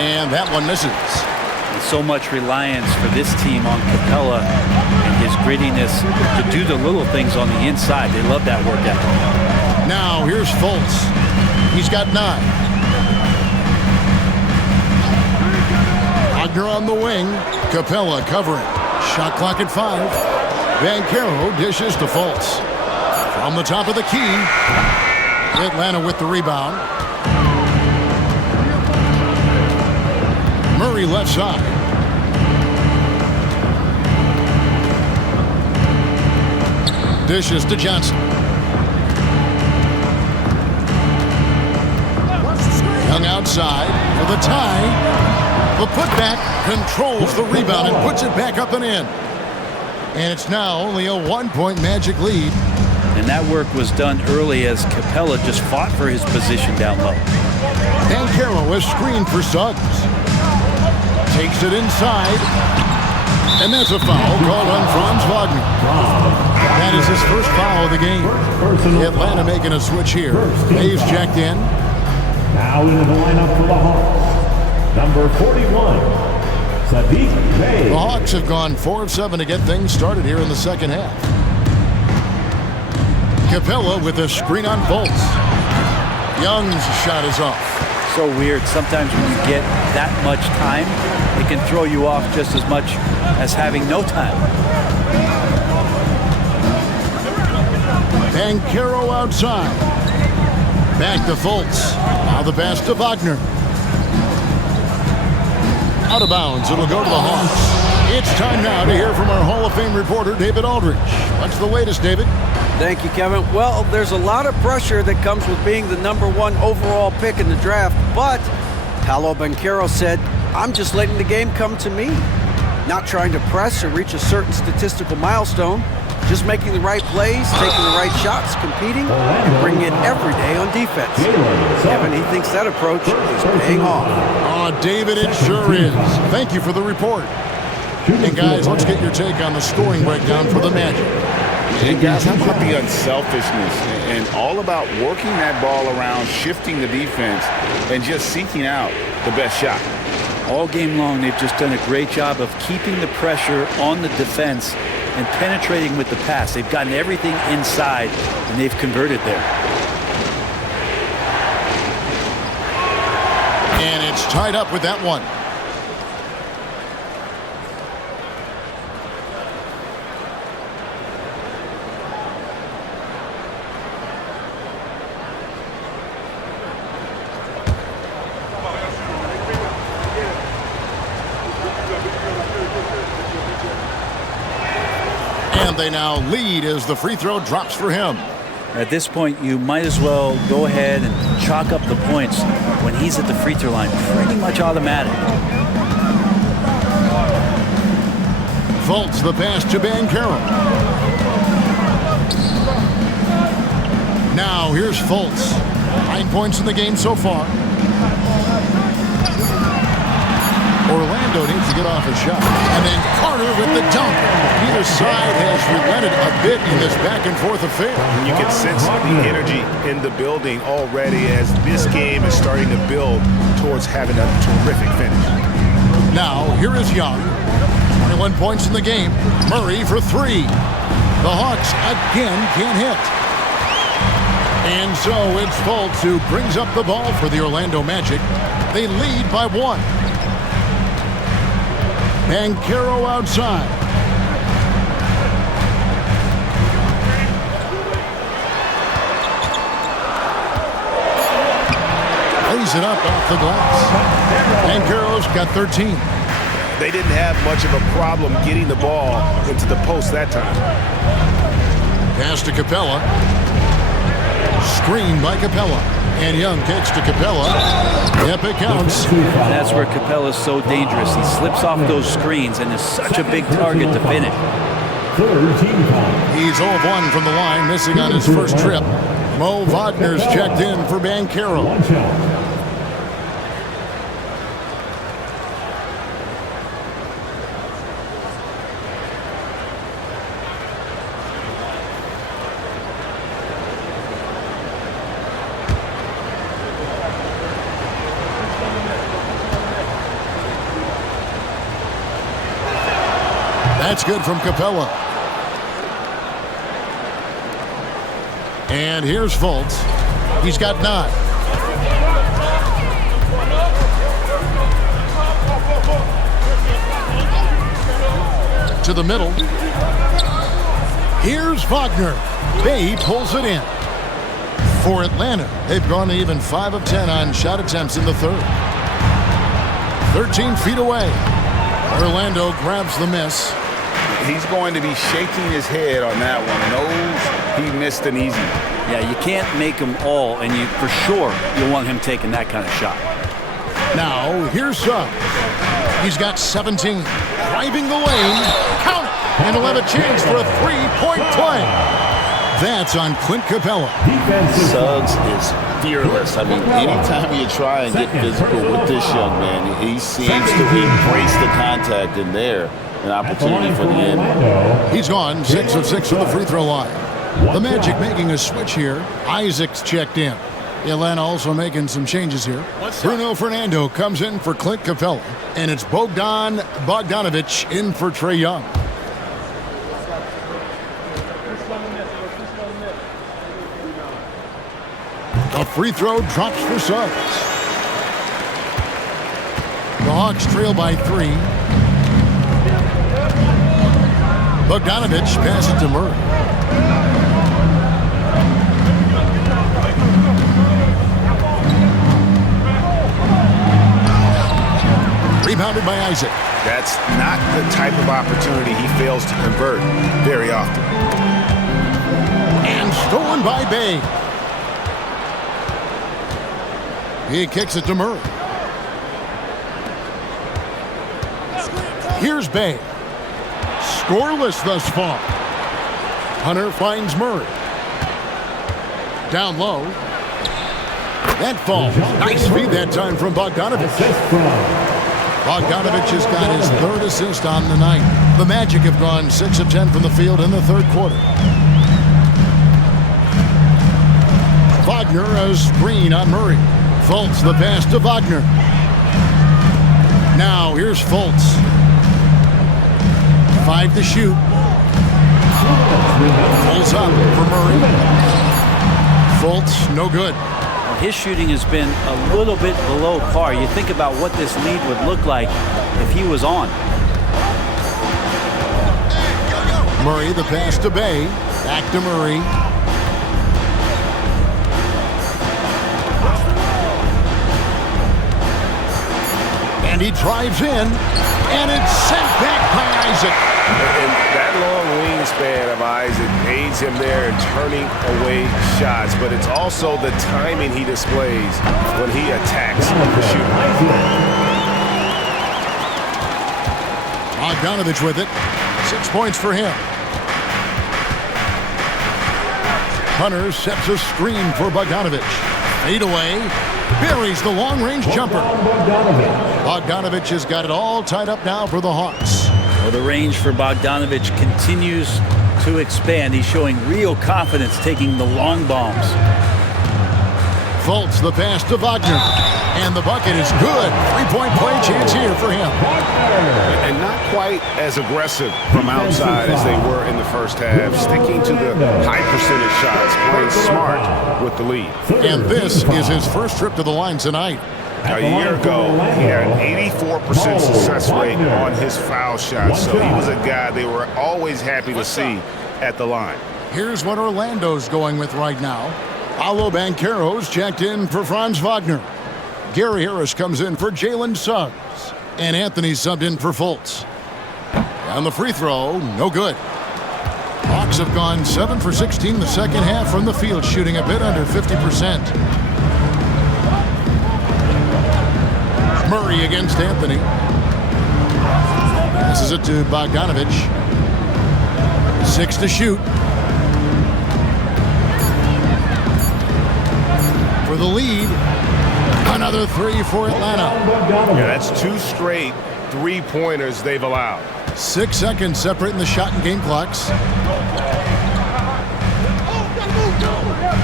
And that one misses. So much reliance for this team on Capella and his grittiness to do the little things on the inside. They love that work ethic. Now here's Fultz. He's got 9. Wagner on the wing. Capella covering. Shot clock at 5. Banchero dishes to Fultz. From the top of the key. Atlanta with the rebound. Murray left side. Dishes to Johnson. Young outside for the tie. The putback controls the rebound and puts it back up and in. And it's now only a 1-point Magic lead. And that work was done early as Capella just fought for his position down low. Banchero is screened for Suggs. Takes it inside. And that's a foul called on Franz Wagner. That is his first foul of the game. Atlanta making a switch here. Hayes checked in. Now into the lineup for the Hawks. Number 41, Saddiq Bey. The Hawks have gone 4 of 7 to get things started here in the second half. Capella with a screen on Fultz. Young's shot is off. So weird. Sometimes when you get that much time, it can throw you off just as much as having no time. Banchero outside. Back to Fultz. Now the pass to Wagner. Out of bounds. It'll go to the Hawks. It's time now to hear from our Hall of Fame reporter, David Aldridge. What's the latest, David? Thank you, Kevin. Well, there's a lot of pressure that comes with being the #1 overall pick in the draft, but Paolo Banchero said, "I'm just letting the game come to me. Not trying to press or reach a certain statistical milestone, just making the right plays, taking the right shots, competing, and bringing it every day on defense." Kevin, he thinks that approach is paying off. Oh, David, it sure is. Thank you for the report. And guys, let's get your take on the scoring breakdown for the Magic. And guys, how about the unselfishness and all about working that ball around, shifting the defense, and just seeking out the best shot? All game long, they've just done a great job of keeping the pressure on the defense and penetrating with the pass. They've gotten everything inside, and they've converted there. And it's tied up with that one. And they now lead as the free throw drops for him. At this point, you might as well go ahead and chalk up the points when he's at the free throw line. Pretty much automatic. Fultz the pass to Banchero. Now here's Fultz. 9 points in the game so far. Orlando needs to get off a shot. And then Carter with the dunk. Either side has relented a bit in this back-and-forth affair. And you can sense the energy in the building already as this game is starting to build towards having a terrific finish. Now, here is Young. 21 points in the game. Murray for three. The Hawks again can't hit. And so it's Fultz who brings up the ball for the Orlando Magic. They lead by one. Banchero outside. Lays it up off the glass. Banchero's got 13. They didn't have much of a problem getting the ball into the post that time. Pass to Capella. Screen by Capella. And Young kicks to Capella. Yep, it counts. That's where Capella's so dangerous. He slips off those screens and is such a big target to finish. He's 0 of 1 from the line, missing on his first trip. Mo Wagner's checked in for Banchero. That's good from Capella. And here's Fultz. He's got 9. To the middle. Here's Wagner. Bay pulls it in. For Atlanta, they've gone to even 5 of 10 on shot attempts in the third. 13 feet away. Orlando grabs the miss. He's going to be shaking his head on that one. Knows he missed an easy. Yeah, you can't make them all, and you for sure you'll want him taking that kind of shot. Now, here's Suggs. He's got 17. Driving the lane. Count it. And he'll have a chance for a three-point play. That's on Clint Capella. Suggs is fearless. I mean, anytime you try and get physical with this young man, he seems to embrace the contact in there. An opportunity for the end. He's gone 6 of 6 from the free throw line. The Magic making a switch here. Isaac's checked in. Atlanta also making some changes here. Bruno Fernando comes in for Clint Capella. And it's Bogdan Bogdanovic in for Trae Young. A free throw drops for Suggs. The Hawks trail by 3. Bogdanovic passes to Murray. Rebounded by Isaac. That's not the type of opportunity he fails to convert very often. And stolen by Bay. He kicks it to Murray. Here's Bay. Scoreless thus far. Hunter finds Murray. Down low. That falls. Nice feed that time from Bogdanovich. Bogdanovich has got his third assist on the night. The Magic have gone 6 of 10 from the field in the third quarter. Wagner a screen on Murray. Fultz the pass to Wagner. Now here's Fultz. 5 to shoot. Pulls up for Murray. Fultz, no good. His shooting has been a little bit below par. You think about what this lead would look like if he was on. Murray the pass to Bay. Back to Murray. And he drives in, and it's sent back by Isaac. And that long wingspan of Isaac aids him there in turning away shots, but it's also the timing he displays when he attacks the shooter. Bogdanovich with it. 6 points for him. Hunter sets a screen for Bogdanovich. Fade away. Buries the long-range jumper. Bogdanovich has got it all tied up now for the Hawks. Well, the range for Bogdanovich continues to expand. He's showing real confidence taking the long bombs. Fultz the pass to Wagner. And the bucket is good. 3-point play chance here for him. And not quite as aggressive from outside as they were in the first half. Sticking to the high percentage shots. Playing smart with the lead. And this is his first trip to the line tonight. A year ago, he had an 84% success rate on his foul shots. So he was a guy they were always happy to see at the line. Here's what Orlando's going with right now. Paolo Banchero's checked in for Franz Wagner. Gary Harris comes in for Jalen Suggs. And Anthony subbed in for Fultz. And the free throw, no good. Hawks have gone 7 for 16 the second half from the field, shooting a bit under 50%. Murray against Anthony. Passes it to Bogdanovich. 6 to shoot. For the lead. Another 3 for Atlanta. Yeah, that's 2 straight 3-pointers they've allowed. 6 seconds separating the shot and game clocks.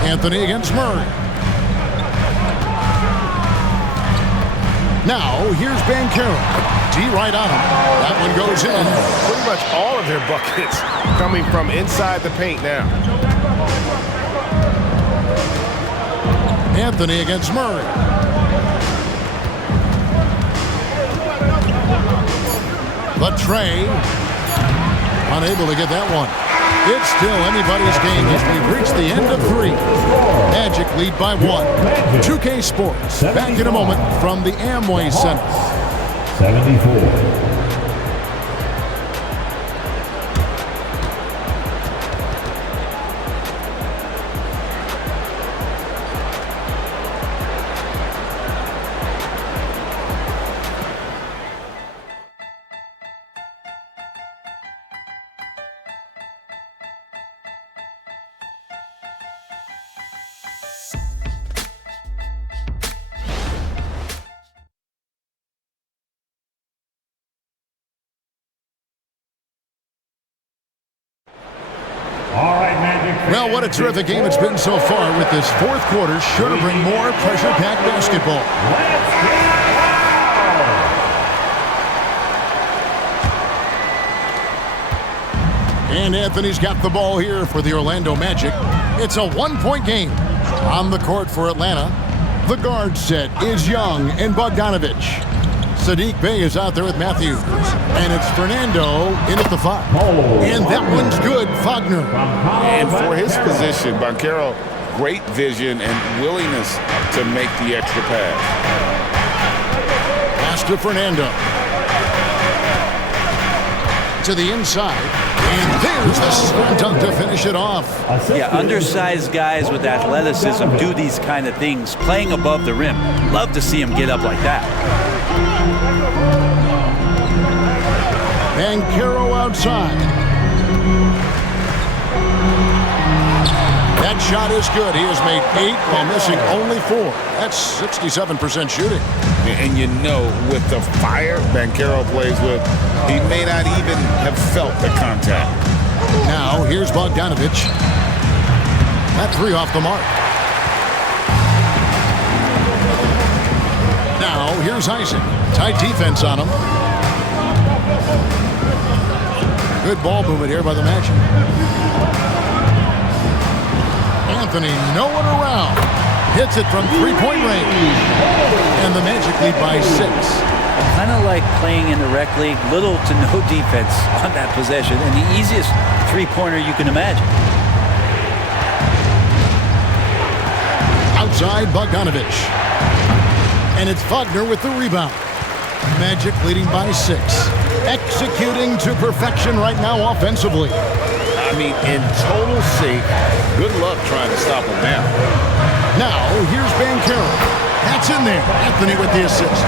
Anthony against Murray. Now, here's Banchero. D right on him. That one goes in. Pretty much all of their buckets coming from inside the paint now. Anthony against Murray. Latrey, unable to get that one. It's still anybody's game as we've reached the end of 3. Magic lead by 1. 2K Sports, back in a moment from the Amway Center. 74. Well, what a terrific game it's been so far, with this fourth quarter sure to bring more pressure-packed basketball. And Anthony's got the ball here for the Orlando Magic. It's a 1-point game. On the court for Atlanta, the guard set is Young and Bogdanovich. Saddiq Bey is out there with Matthews. And it's Fernando in at the 5. And that one's good, Wagner. And for his position, Banchero, great vision and willingness to make the extra pass. Pass to Fernando. To the inside. And there's the slam dunk to finish it off. Yeah, undersized guys with athleticism do these kind of things, playing above the rim. Love to see him get up like that. Banchero outside. That shot is good. He has made 8 while missing only 4. That's 67% shooting. And you know, with the fire Banchero plays with, he may not even have felt the contact. Now, here's Bogdanovich. That 3 off the mark. Now, here's Isaac. Tight defense on him. Good ball movement here by the Magic. Anthony, no one around. Hits it from 3-point range. And the Magic lead by 6. Kind of like playing in the rec league, little to no defense on that possession, and the easiest three-pointer you can imagine. Outside Bogdanovich. And it's Wagner with the rebound. Magic leading by 6. Executing to perfection right now offensively. I mean, in total sync. Good luck trying to stop him now. Now, here's Banchero. That's in there. Anthony with the assist.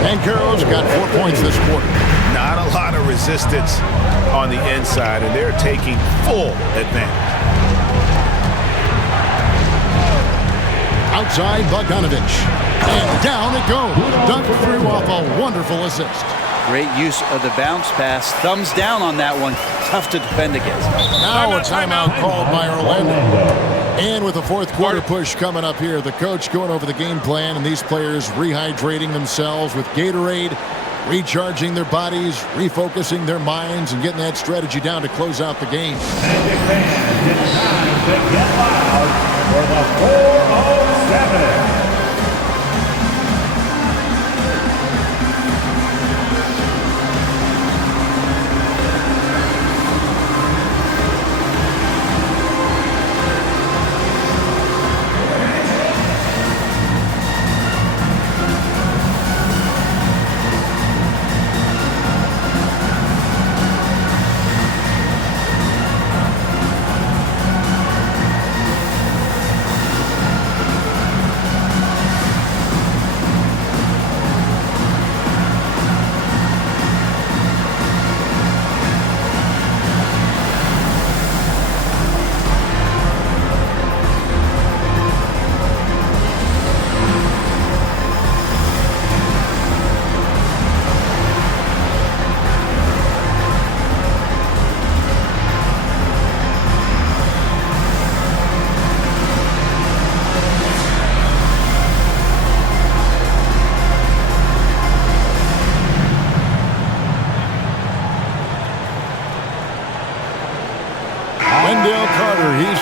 Banchero's got 4 points this quarter. Not a lot of resistance on the inside, and they're taking full advantage. Outside Bogdanovich. And down it goes. Dunked through off a wonderful assist. Great use of the bounce pass. Thumbs down on that one. Tough to defend against. Now a timeout called by Orlando. And with the fourth quarter push coming up here, the coach going over the game plan and these players rehydrating themselves with Gatorade, recharging their bodies, refocusing their minds, and getting that strategy down to close out the game. Magic fans, it's time to get loud for the 407.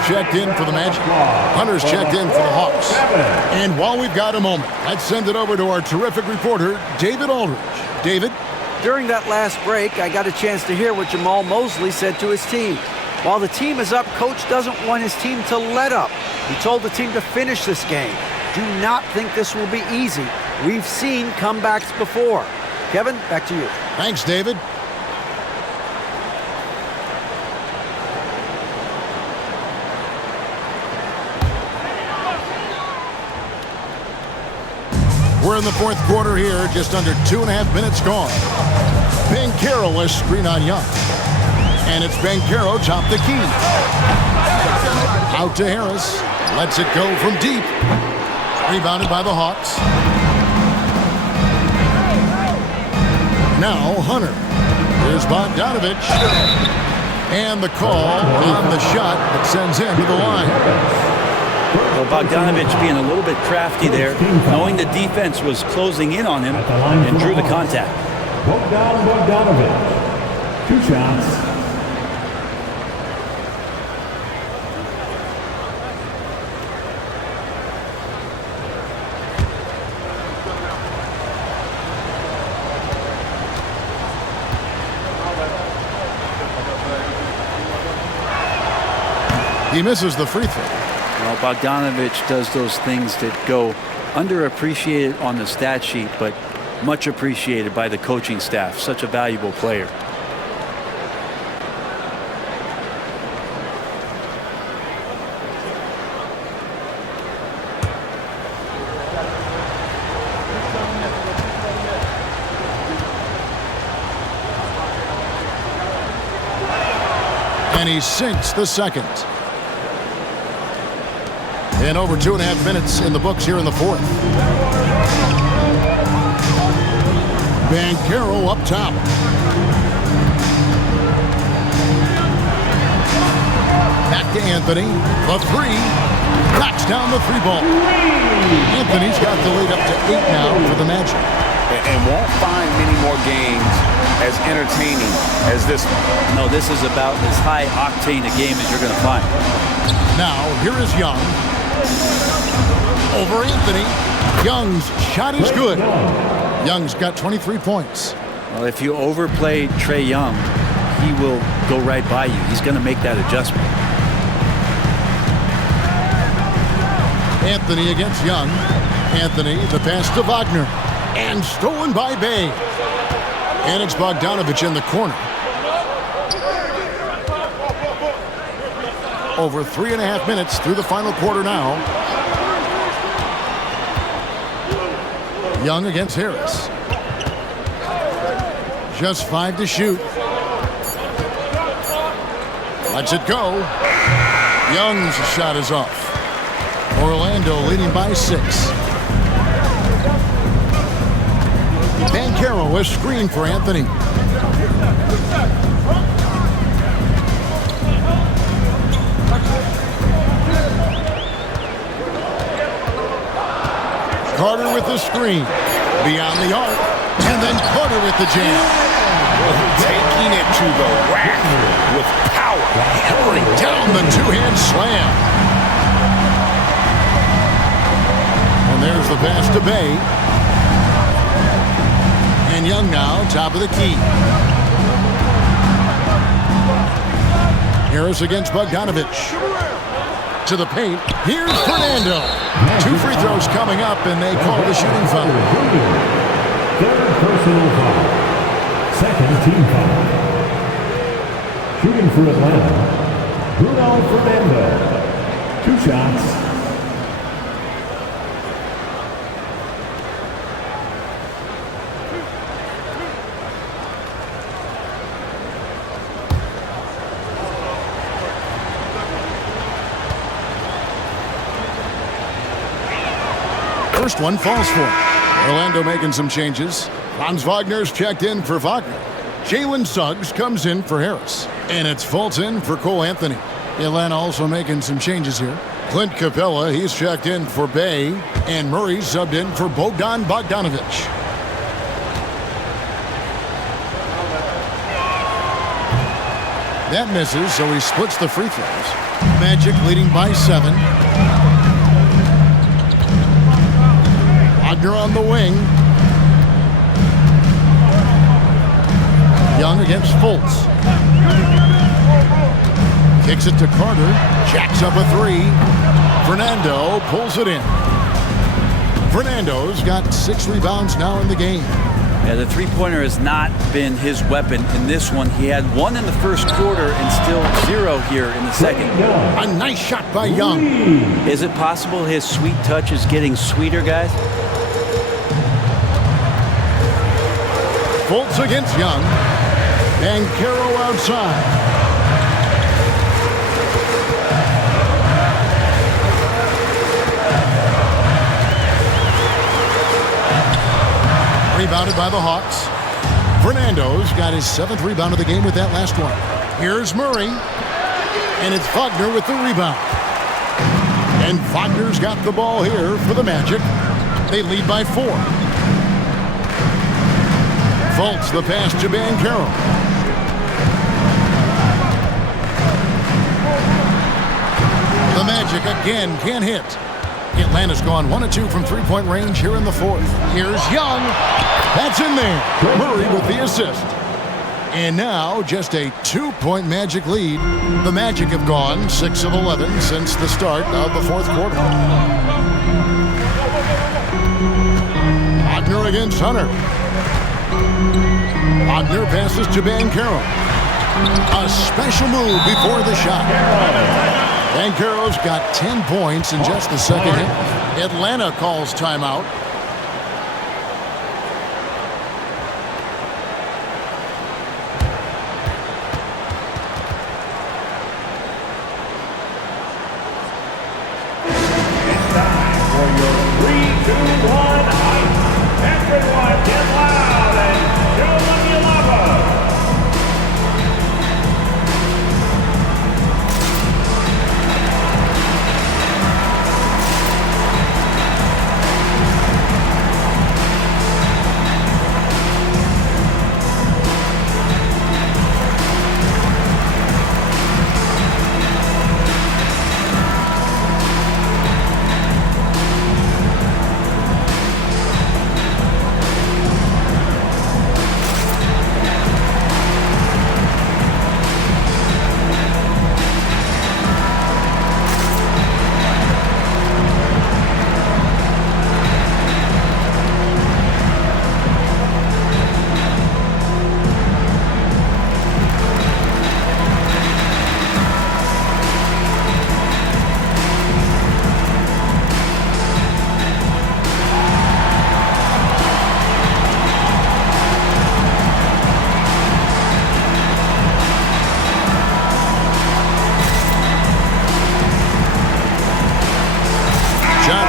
Checked in for the Magic. Hunter's checked in for the Hawks. And while we've got a moment, let's send it over to our terrific reporter, David Aldridge. David? During that last break, I got a chance to hear what Jamal Mosley said to his team. While the team is up, Coach doesn't want his team to let up. He told the team to finish this game. Do not think this will be easy. We've seen comebacks before. Kevin, back to you. Thanks, David. We're in the fourth quarter here, just under 2.5 minutes gone. Banchero is screen on Young. And it's Banchero top the key. Out to Harris. Lets it go from deep. Rebounded by the Hawks. Now Hunter. Here's Bogdanovich. And the call on the shot that sends him to the line. Well, Bogdanovich being a little bit crafty there, knowing the defense was closing in on him, and drew the contact. Bogdanovich, 2 shots. He misses the free throw. Well, Bogdanovich does those things that go underappreciated on the stat sheet, but much appreciated by the coaching staff. Such a valuable player. And he sinks the second. And over 2.5 minutes in the books here in the fourth. Bancaro up top. Back to Anthony. The three. Knocks down the three ball. Anthony's got the lead up to 8 now for the Magic. And won't find many more games as entertaining as this one. No, this is about as high octane a game as you're going to find. Now, here is Young. Over Anthony. Young's shot is good. Young's got 23 points. Well, if you overplay Trae Young, he will go right by you. He's going to make that adjustment. Anthony against Young. Anthony, the pass to Wagner. And stolen by Bay. And it's Bogdanovich in the corner. Over 3.5 minutes through the final quarter now. Young against Harris. Just 5 to shoot. Lets it go. Young's shot is off. Orlando leading by 6. Bancaro a screen for Anthony. Carter with the screen. Beyond the arc. And then Carter with the jam. Taking it to the rack with power. Hammering down the two-hand slam. And there's the pass to Bay. And Young now, top of the key. Harris against Bogdanovich. To the paint. Here's Fernando. 2 free throws coming up, and they call the shooting foul. Third personal foul. Second team foul. Shooting for Atlanta, Bruno Fernando. 2 shots. First one falls for him. Orlando making some changes. Franz Wagner's checked in for Wagner. Jalen Suggs comes in for Harris. And it's Fulton for Cole Anthony. Atlanta also making some changes here. Clint Capella, he's checked in for Bay. And Murray subbed in for Bogdan Bogdanovich. That misses, so he splits the free throws. Magic leading by 7. Wagner on the wing. Young against Fultz. Kicks it to Carter. Jacks up a 3. Fernando pulls it in. Fernando's got 6 rebounds now in the game. Yeah, the three-pointer has not been his weapon in this one. He had 1 in the first quarter and still 0 here in the second. A nice shot by Young. Is it possible his sweet touch is getting sweeter, guys? Fultz against Young. Bancaro outside. Rebounded by the Hawks. Fernando's got his 7th rebound of the game with that last one. Here's Murray. And it's Wagner with the rebound. And Wagner's got the ball here for the Magic. They lead by 4. Fultz the pass to Bancaro. The Magic again can't hit. Atlanta's gone 1 of 2 from 3-point range here in the fourth. Here's Young. That's in there. Murray with the assist. And now just a 2-point Magic lead. The Magic have gone 6 of 11 since the start of the fourth quarter. Wagner against Hunter. Wagner passes to Bancaro. A special move before the shot. Bancaro's got 10 points in just the second hit. Atlanta calls timeout. 3, 2, 1, height. Everyone get loud and show them you love us.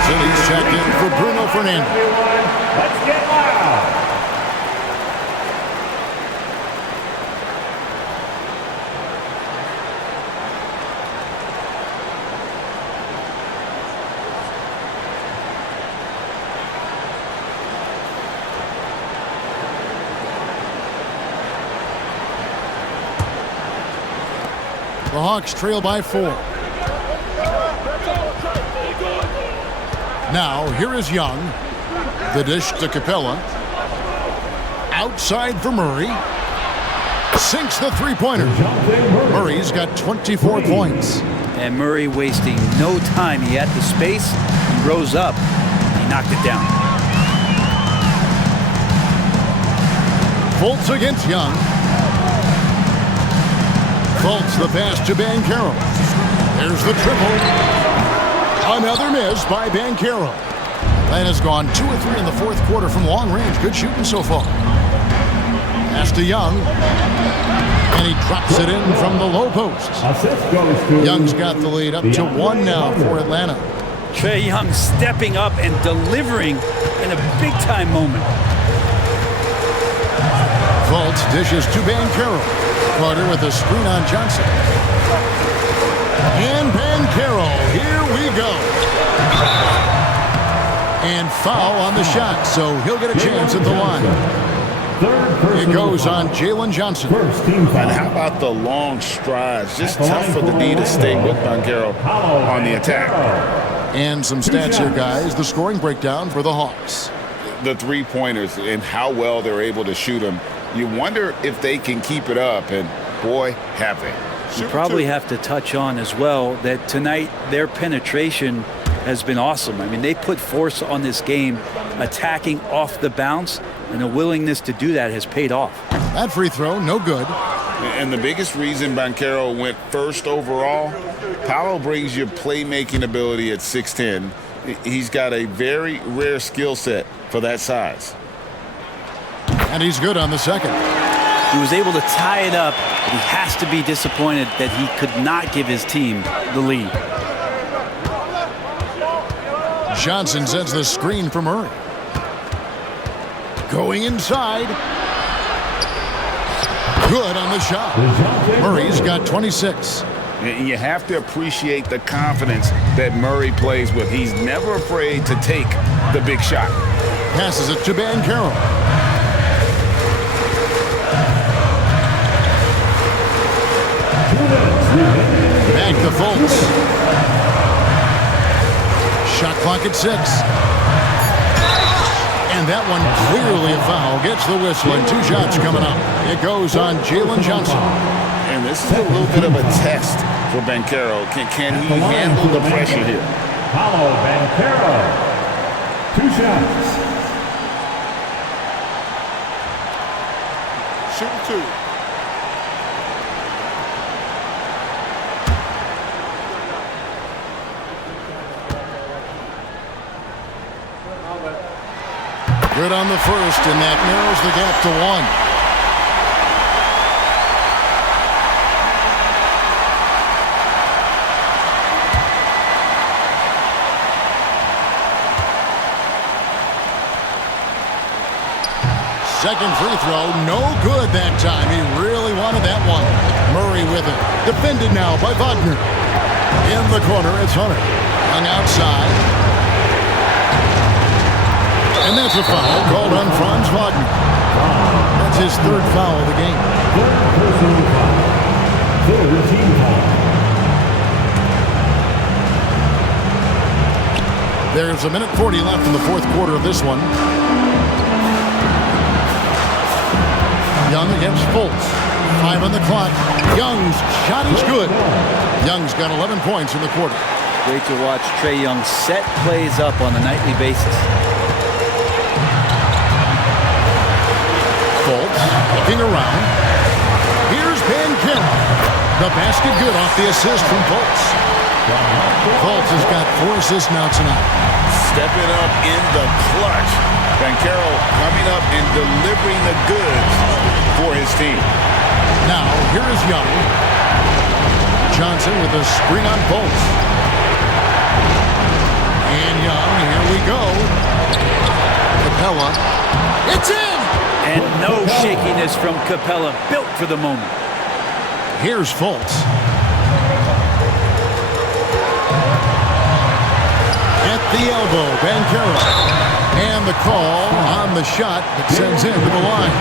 He's checked in for Bruno Fernandez. Everyone, let's get loud. The Hawks trail by 4. Now, here is Young. The dish to Capella. Outside for Murray. Sinks the three-pointer. Murray's got 24 points. And Murray wasting no time. He had the space. He rose up. He knocked it down. Fultz against Young. Fultz the pass to Banchero. There's the triple. Another miss by Banchero. Atlanta's gone 2 or 3 in the fourth quarter from long range. Good shooting so far. Pass to Young. And he drops it in from the low post. Assist goes to Young's got the lead up to 1 now for Atlanta. Trae Young stepping up and delivering in a big-time moment. Fultz dishes to Banchero. Carter with a screen on Johnson. And Banchero, here we go. And foul on the shot, so he'll get a chance at the line. It goes on Jalen Johnson. And how about the long strides? Just tough for the D to stay with Banchero on the attack. And some stats here, guys. The scoring breakdown for the Hawks. The three-pointers and how well they're able to shoot them. You wonder if they can keep it up, and boy, have they. You probably have to touch on as well that tonight their penetration has been awesome. I mean, they put force on this game, attacking off the bounce, and the willingness to do that has paid off. That free throw, no good. And the biggest reason Banchero went first overall, Paolo brings you playmaking ability at 6'10". He's got a very rare skill set for that size. And he's good on the second. He was able to tie it up, but he has to be disappointed that he could not give his team the lead. Johnson sends the screen for Murray. Going inside. Good on the shot. Murray's got 26. And you have to appreciate the confidence that Murray plays with. He's never afraid to take the big shot. Passes it to Banchero. Back to Fultz. Shot clock at 6. And that one clearly a foul. Gets the whistle and 2 shots coming up. It goes on Jalen Johnson. And this is a little bit of a test for Banchero. Can he handle the pressure here? Paolo Banchero. 2 shots. Shoot 2. Good on the first, and that narrows the gap to 1. Second free throw, no good that time. He really wanted that one. Murray with it. Defended now by Wagner. In the corner, it's Hunter. Hung outside. And that's a foul called on Franz Wagner. That's his third foul of the game. Third personal foul. Third team foul. There's a minute 40 left in the fourth quarter of this one. Young against Fultz. 5 on the clock. Young's shot is good. Young's got 11 points in the quarter. Great to watch Trae Young set plays up on a nightly basis. Fultz looking around. Here's Banchero. The basket good off the assist from Fultz. Fultz has got 4 assists now tonight. Stepping up in the clutch. Banchero coming up and delivering the goods for his team. Now, here is Young. Johnson with a screen on Fultz. And Young, here we go. Capella. It's in! And no shakiness from Capella, built for the moment. Here's Fultz. At the elbow, Banchero. And the call on the shot that sends him to the line.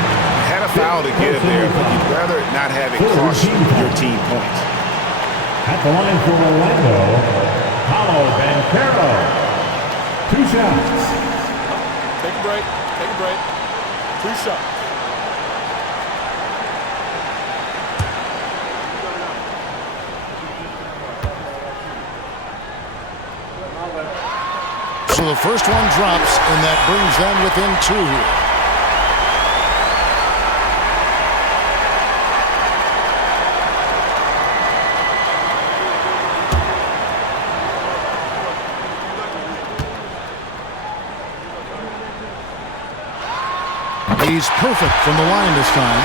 Had a foul to give there, but you'd rather not have it cost your team points. At the line for Orlando, Paolo Banchero. 2 shots. Take a break. Take a break. 2 shots. So the first one drops, and that brings them within 2 here. He's perfect from the line this time.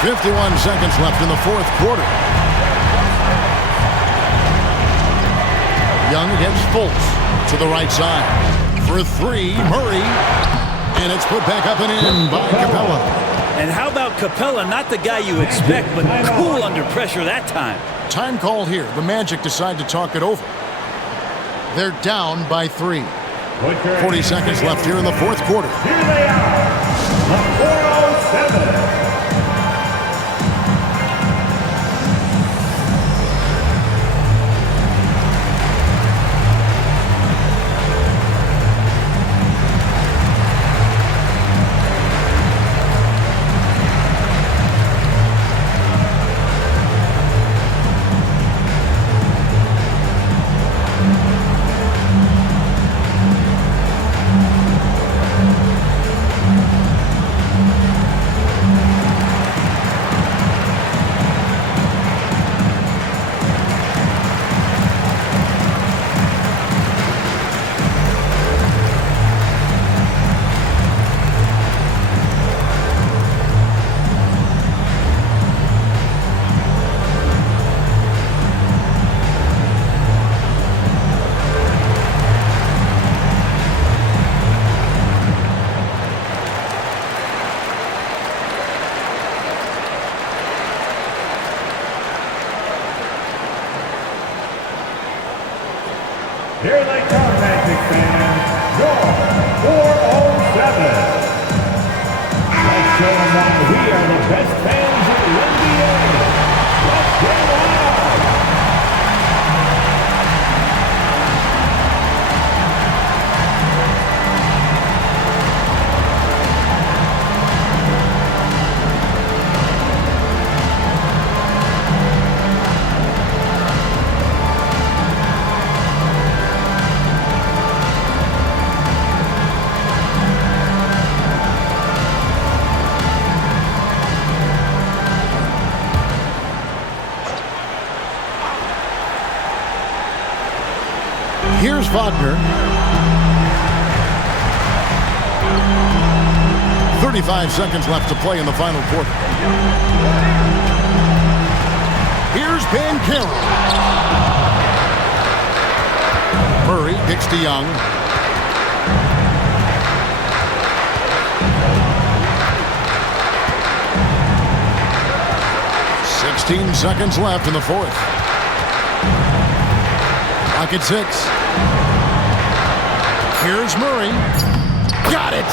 51 seconds left in the fourth quarter. Young against Fultz to the right side. For 3, Murray. And it's put back up and in by Capella. And how about Capella? Not the guy you expect, but cool under pressure that time. Time call here. The Magic decide to talk it over. They're down by 3. 40 seconds left here in the fourth quarter. Here they are, the 407. Here they come, Magic fans, your 407. Let's show them why we are the best fans in the NBA. Let's get wild. Here's Wagner. 35 seconds left to play in the final quarter. Here's Banchero. Murray kicks to Young. 16 seconds left in the fourth. Clock at 6. Here's Murray. Got it!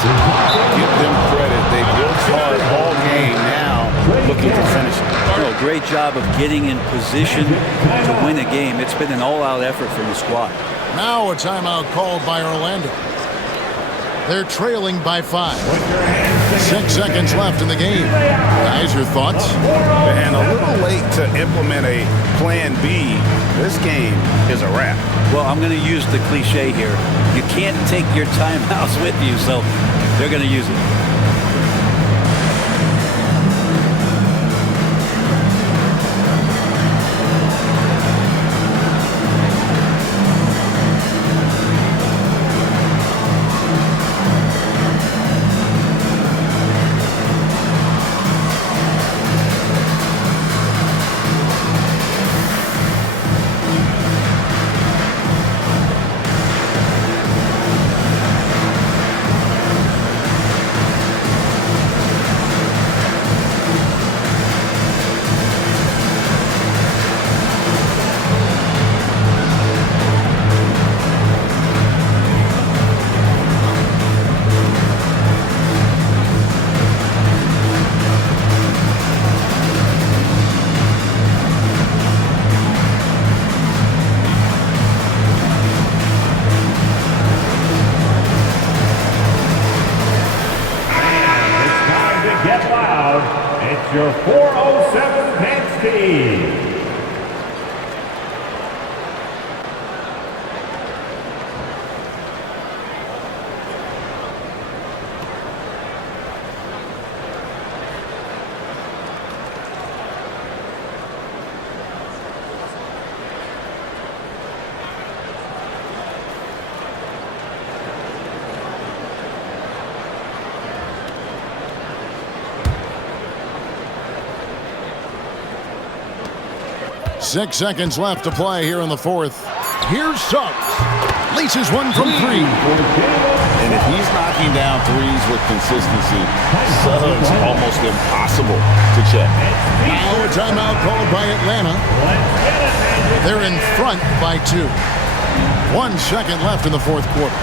Give them credit. They worked hard all game, now looking to finish it. Oh, great job of getting in position to win a game. It's been an all-out effort from the squad. Now a timeout called by Orlando. They're trailing by 5. 6 seconds left in the game. Guys, your thoughts? And a little late to implement a plan B. This game is a wrap. Well, I'm going to use the cliche here. You can't take your timeouts with you, so they're going to use it. Your 407 Penske. Six seconds left to play here in the fourth. Here's Suggs. Leases one from 3. And if he's knocking down threes with consistency, Suggs almost impossible to check. Now a timeout called by Atlanta. They're in front by 2. 1 second left in the fourth quarter.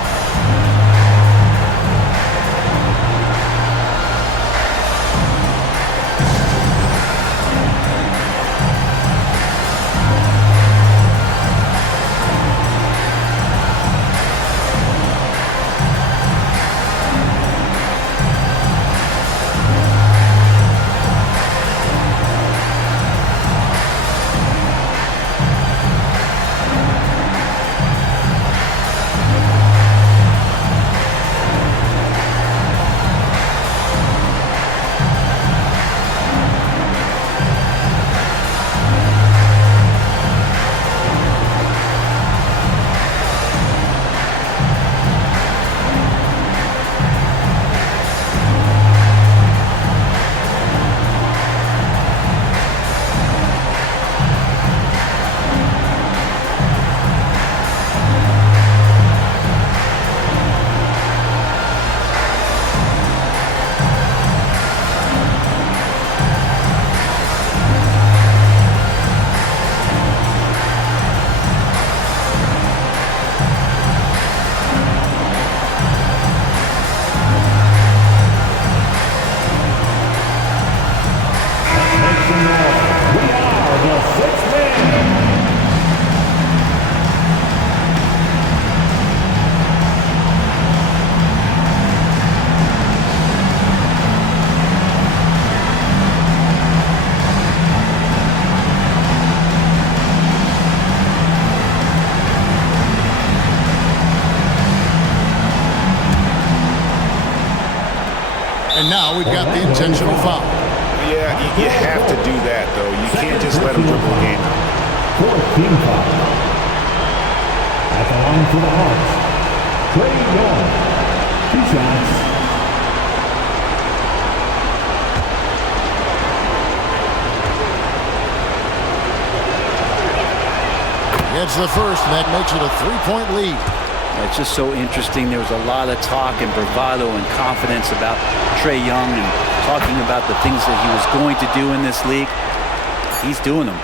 And now we've got the intentional foul. Yeah, you have to do that, though. You can't just let them dribble the game. 14 foul. At the line for the Hawks, Trey Young. 2 shots. Gets the first, and that makes it a 3-point lead. It's just so interesting. There was a lot of talk and bravado and confidence about Trey Young and talking about the things that he was going to do in this league. He's doing them.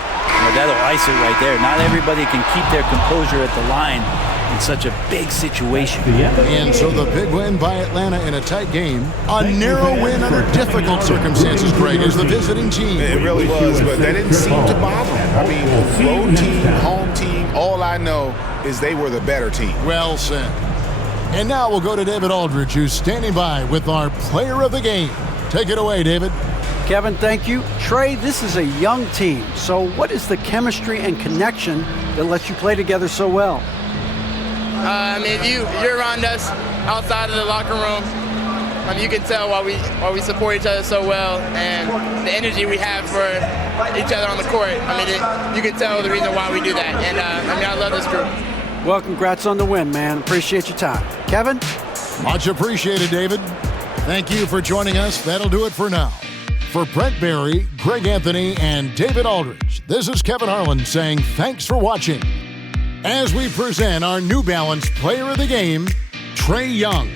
That'll ice it right there. Not everybody can keep their composure at the line in such a big situation. And so the big win by Atlanta in a tight game. A narrow win under difficult circumstances, Greg, as the visiting team. It really was, but that didn't seem to bother them. I mean, road team, home team, all I know is they were the better team. Well said. And now we'll go to David Aldridge, who's standing by with our player of the game. Take it away, David. Kevin, thank you. Trey, this is a young team. So what is the chemistry and connection that lets you play together so well? I mean, you're around us outside of the locker room. You can tell why we support each other so well, and the energy we have for each other on the court. I mean, you can tell the reason why we do that. And I love this group. Well, congrats on the win, man. Appreciate your time. Kevin? Much appreciated, David. Thank you for joining us. That'll do it for now. For Brent Barry, Greg Anthony, and David Aldridge, this is Kevin Harlan saying thanks for watching. As we present our New Balance Player of the Game, Trae Young.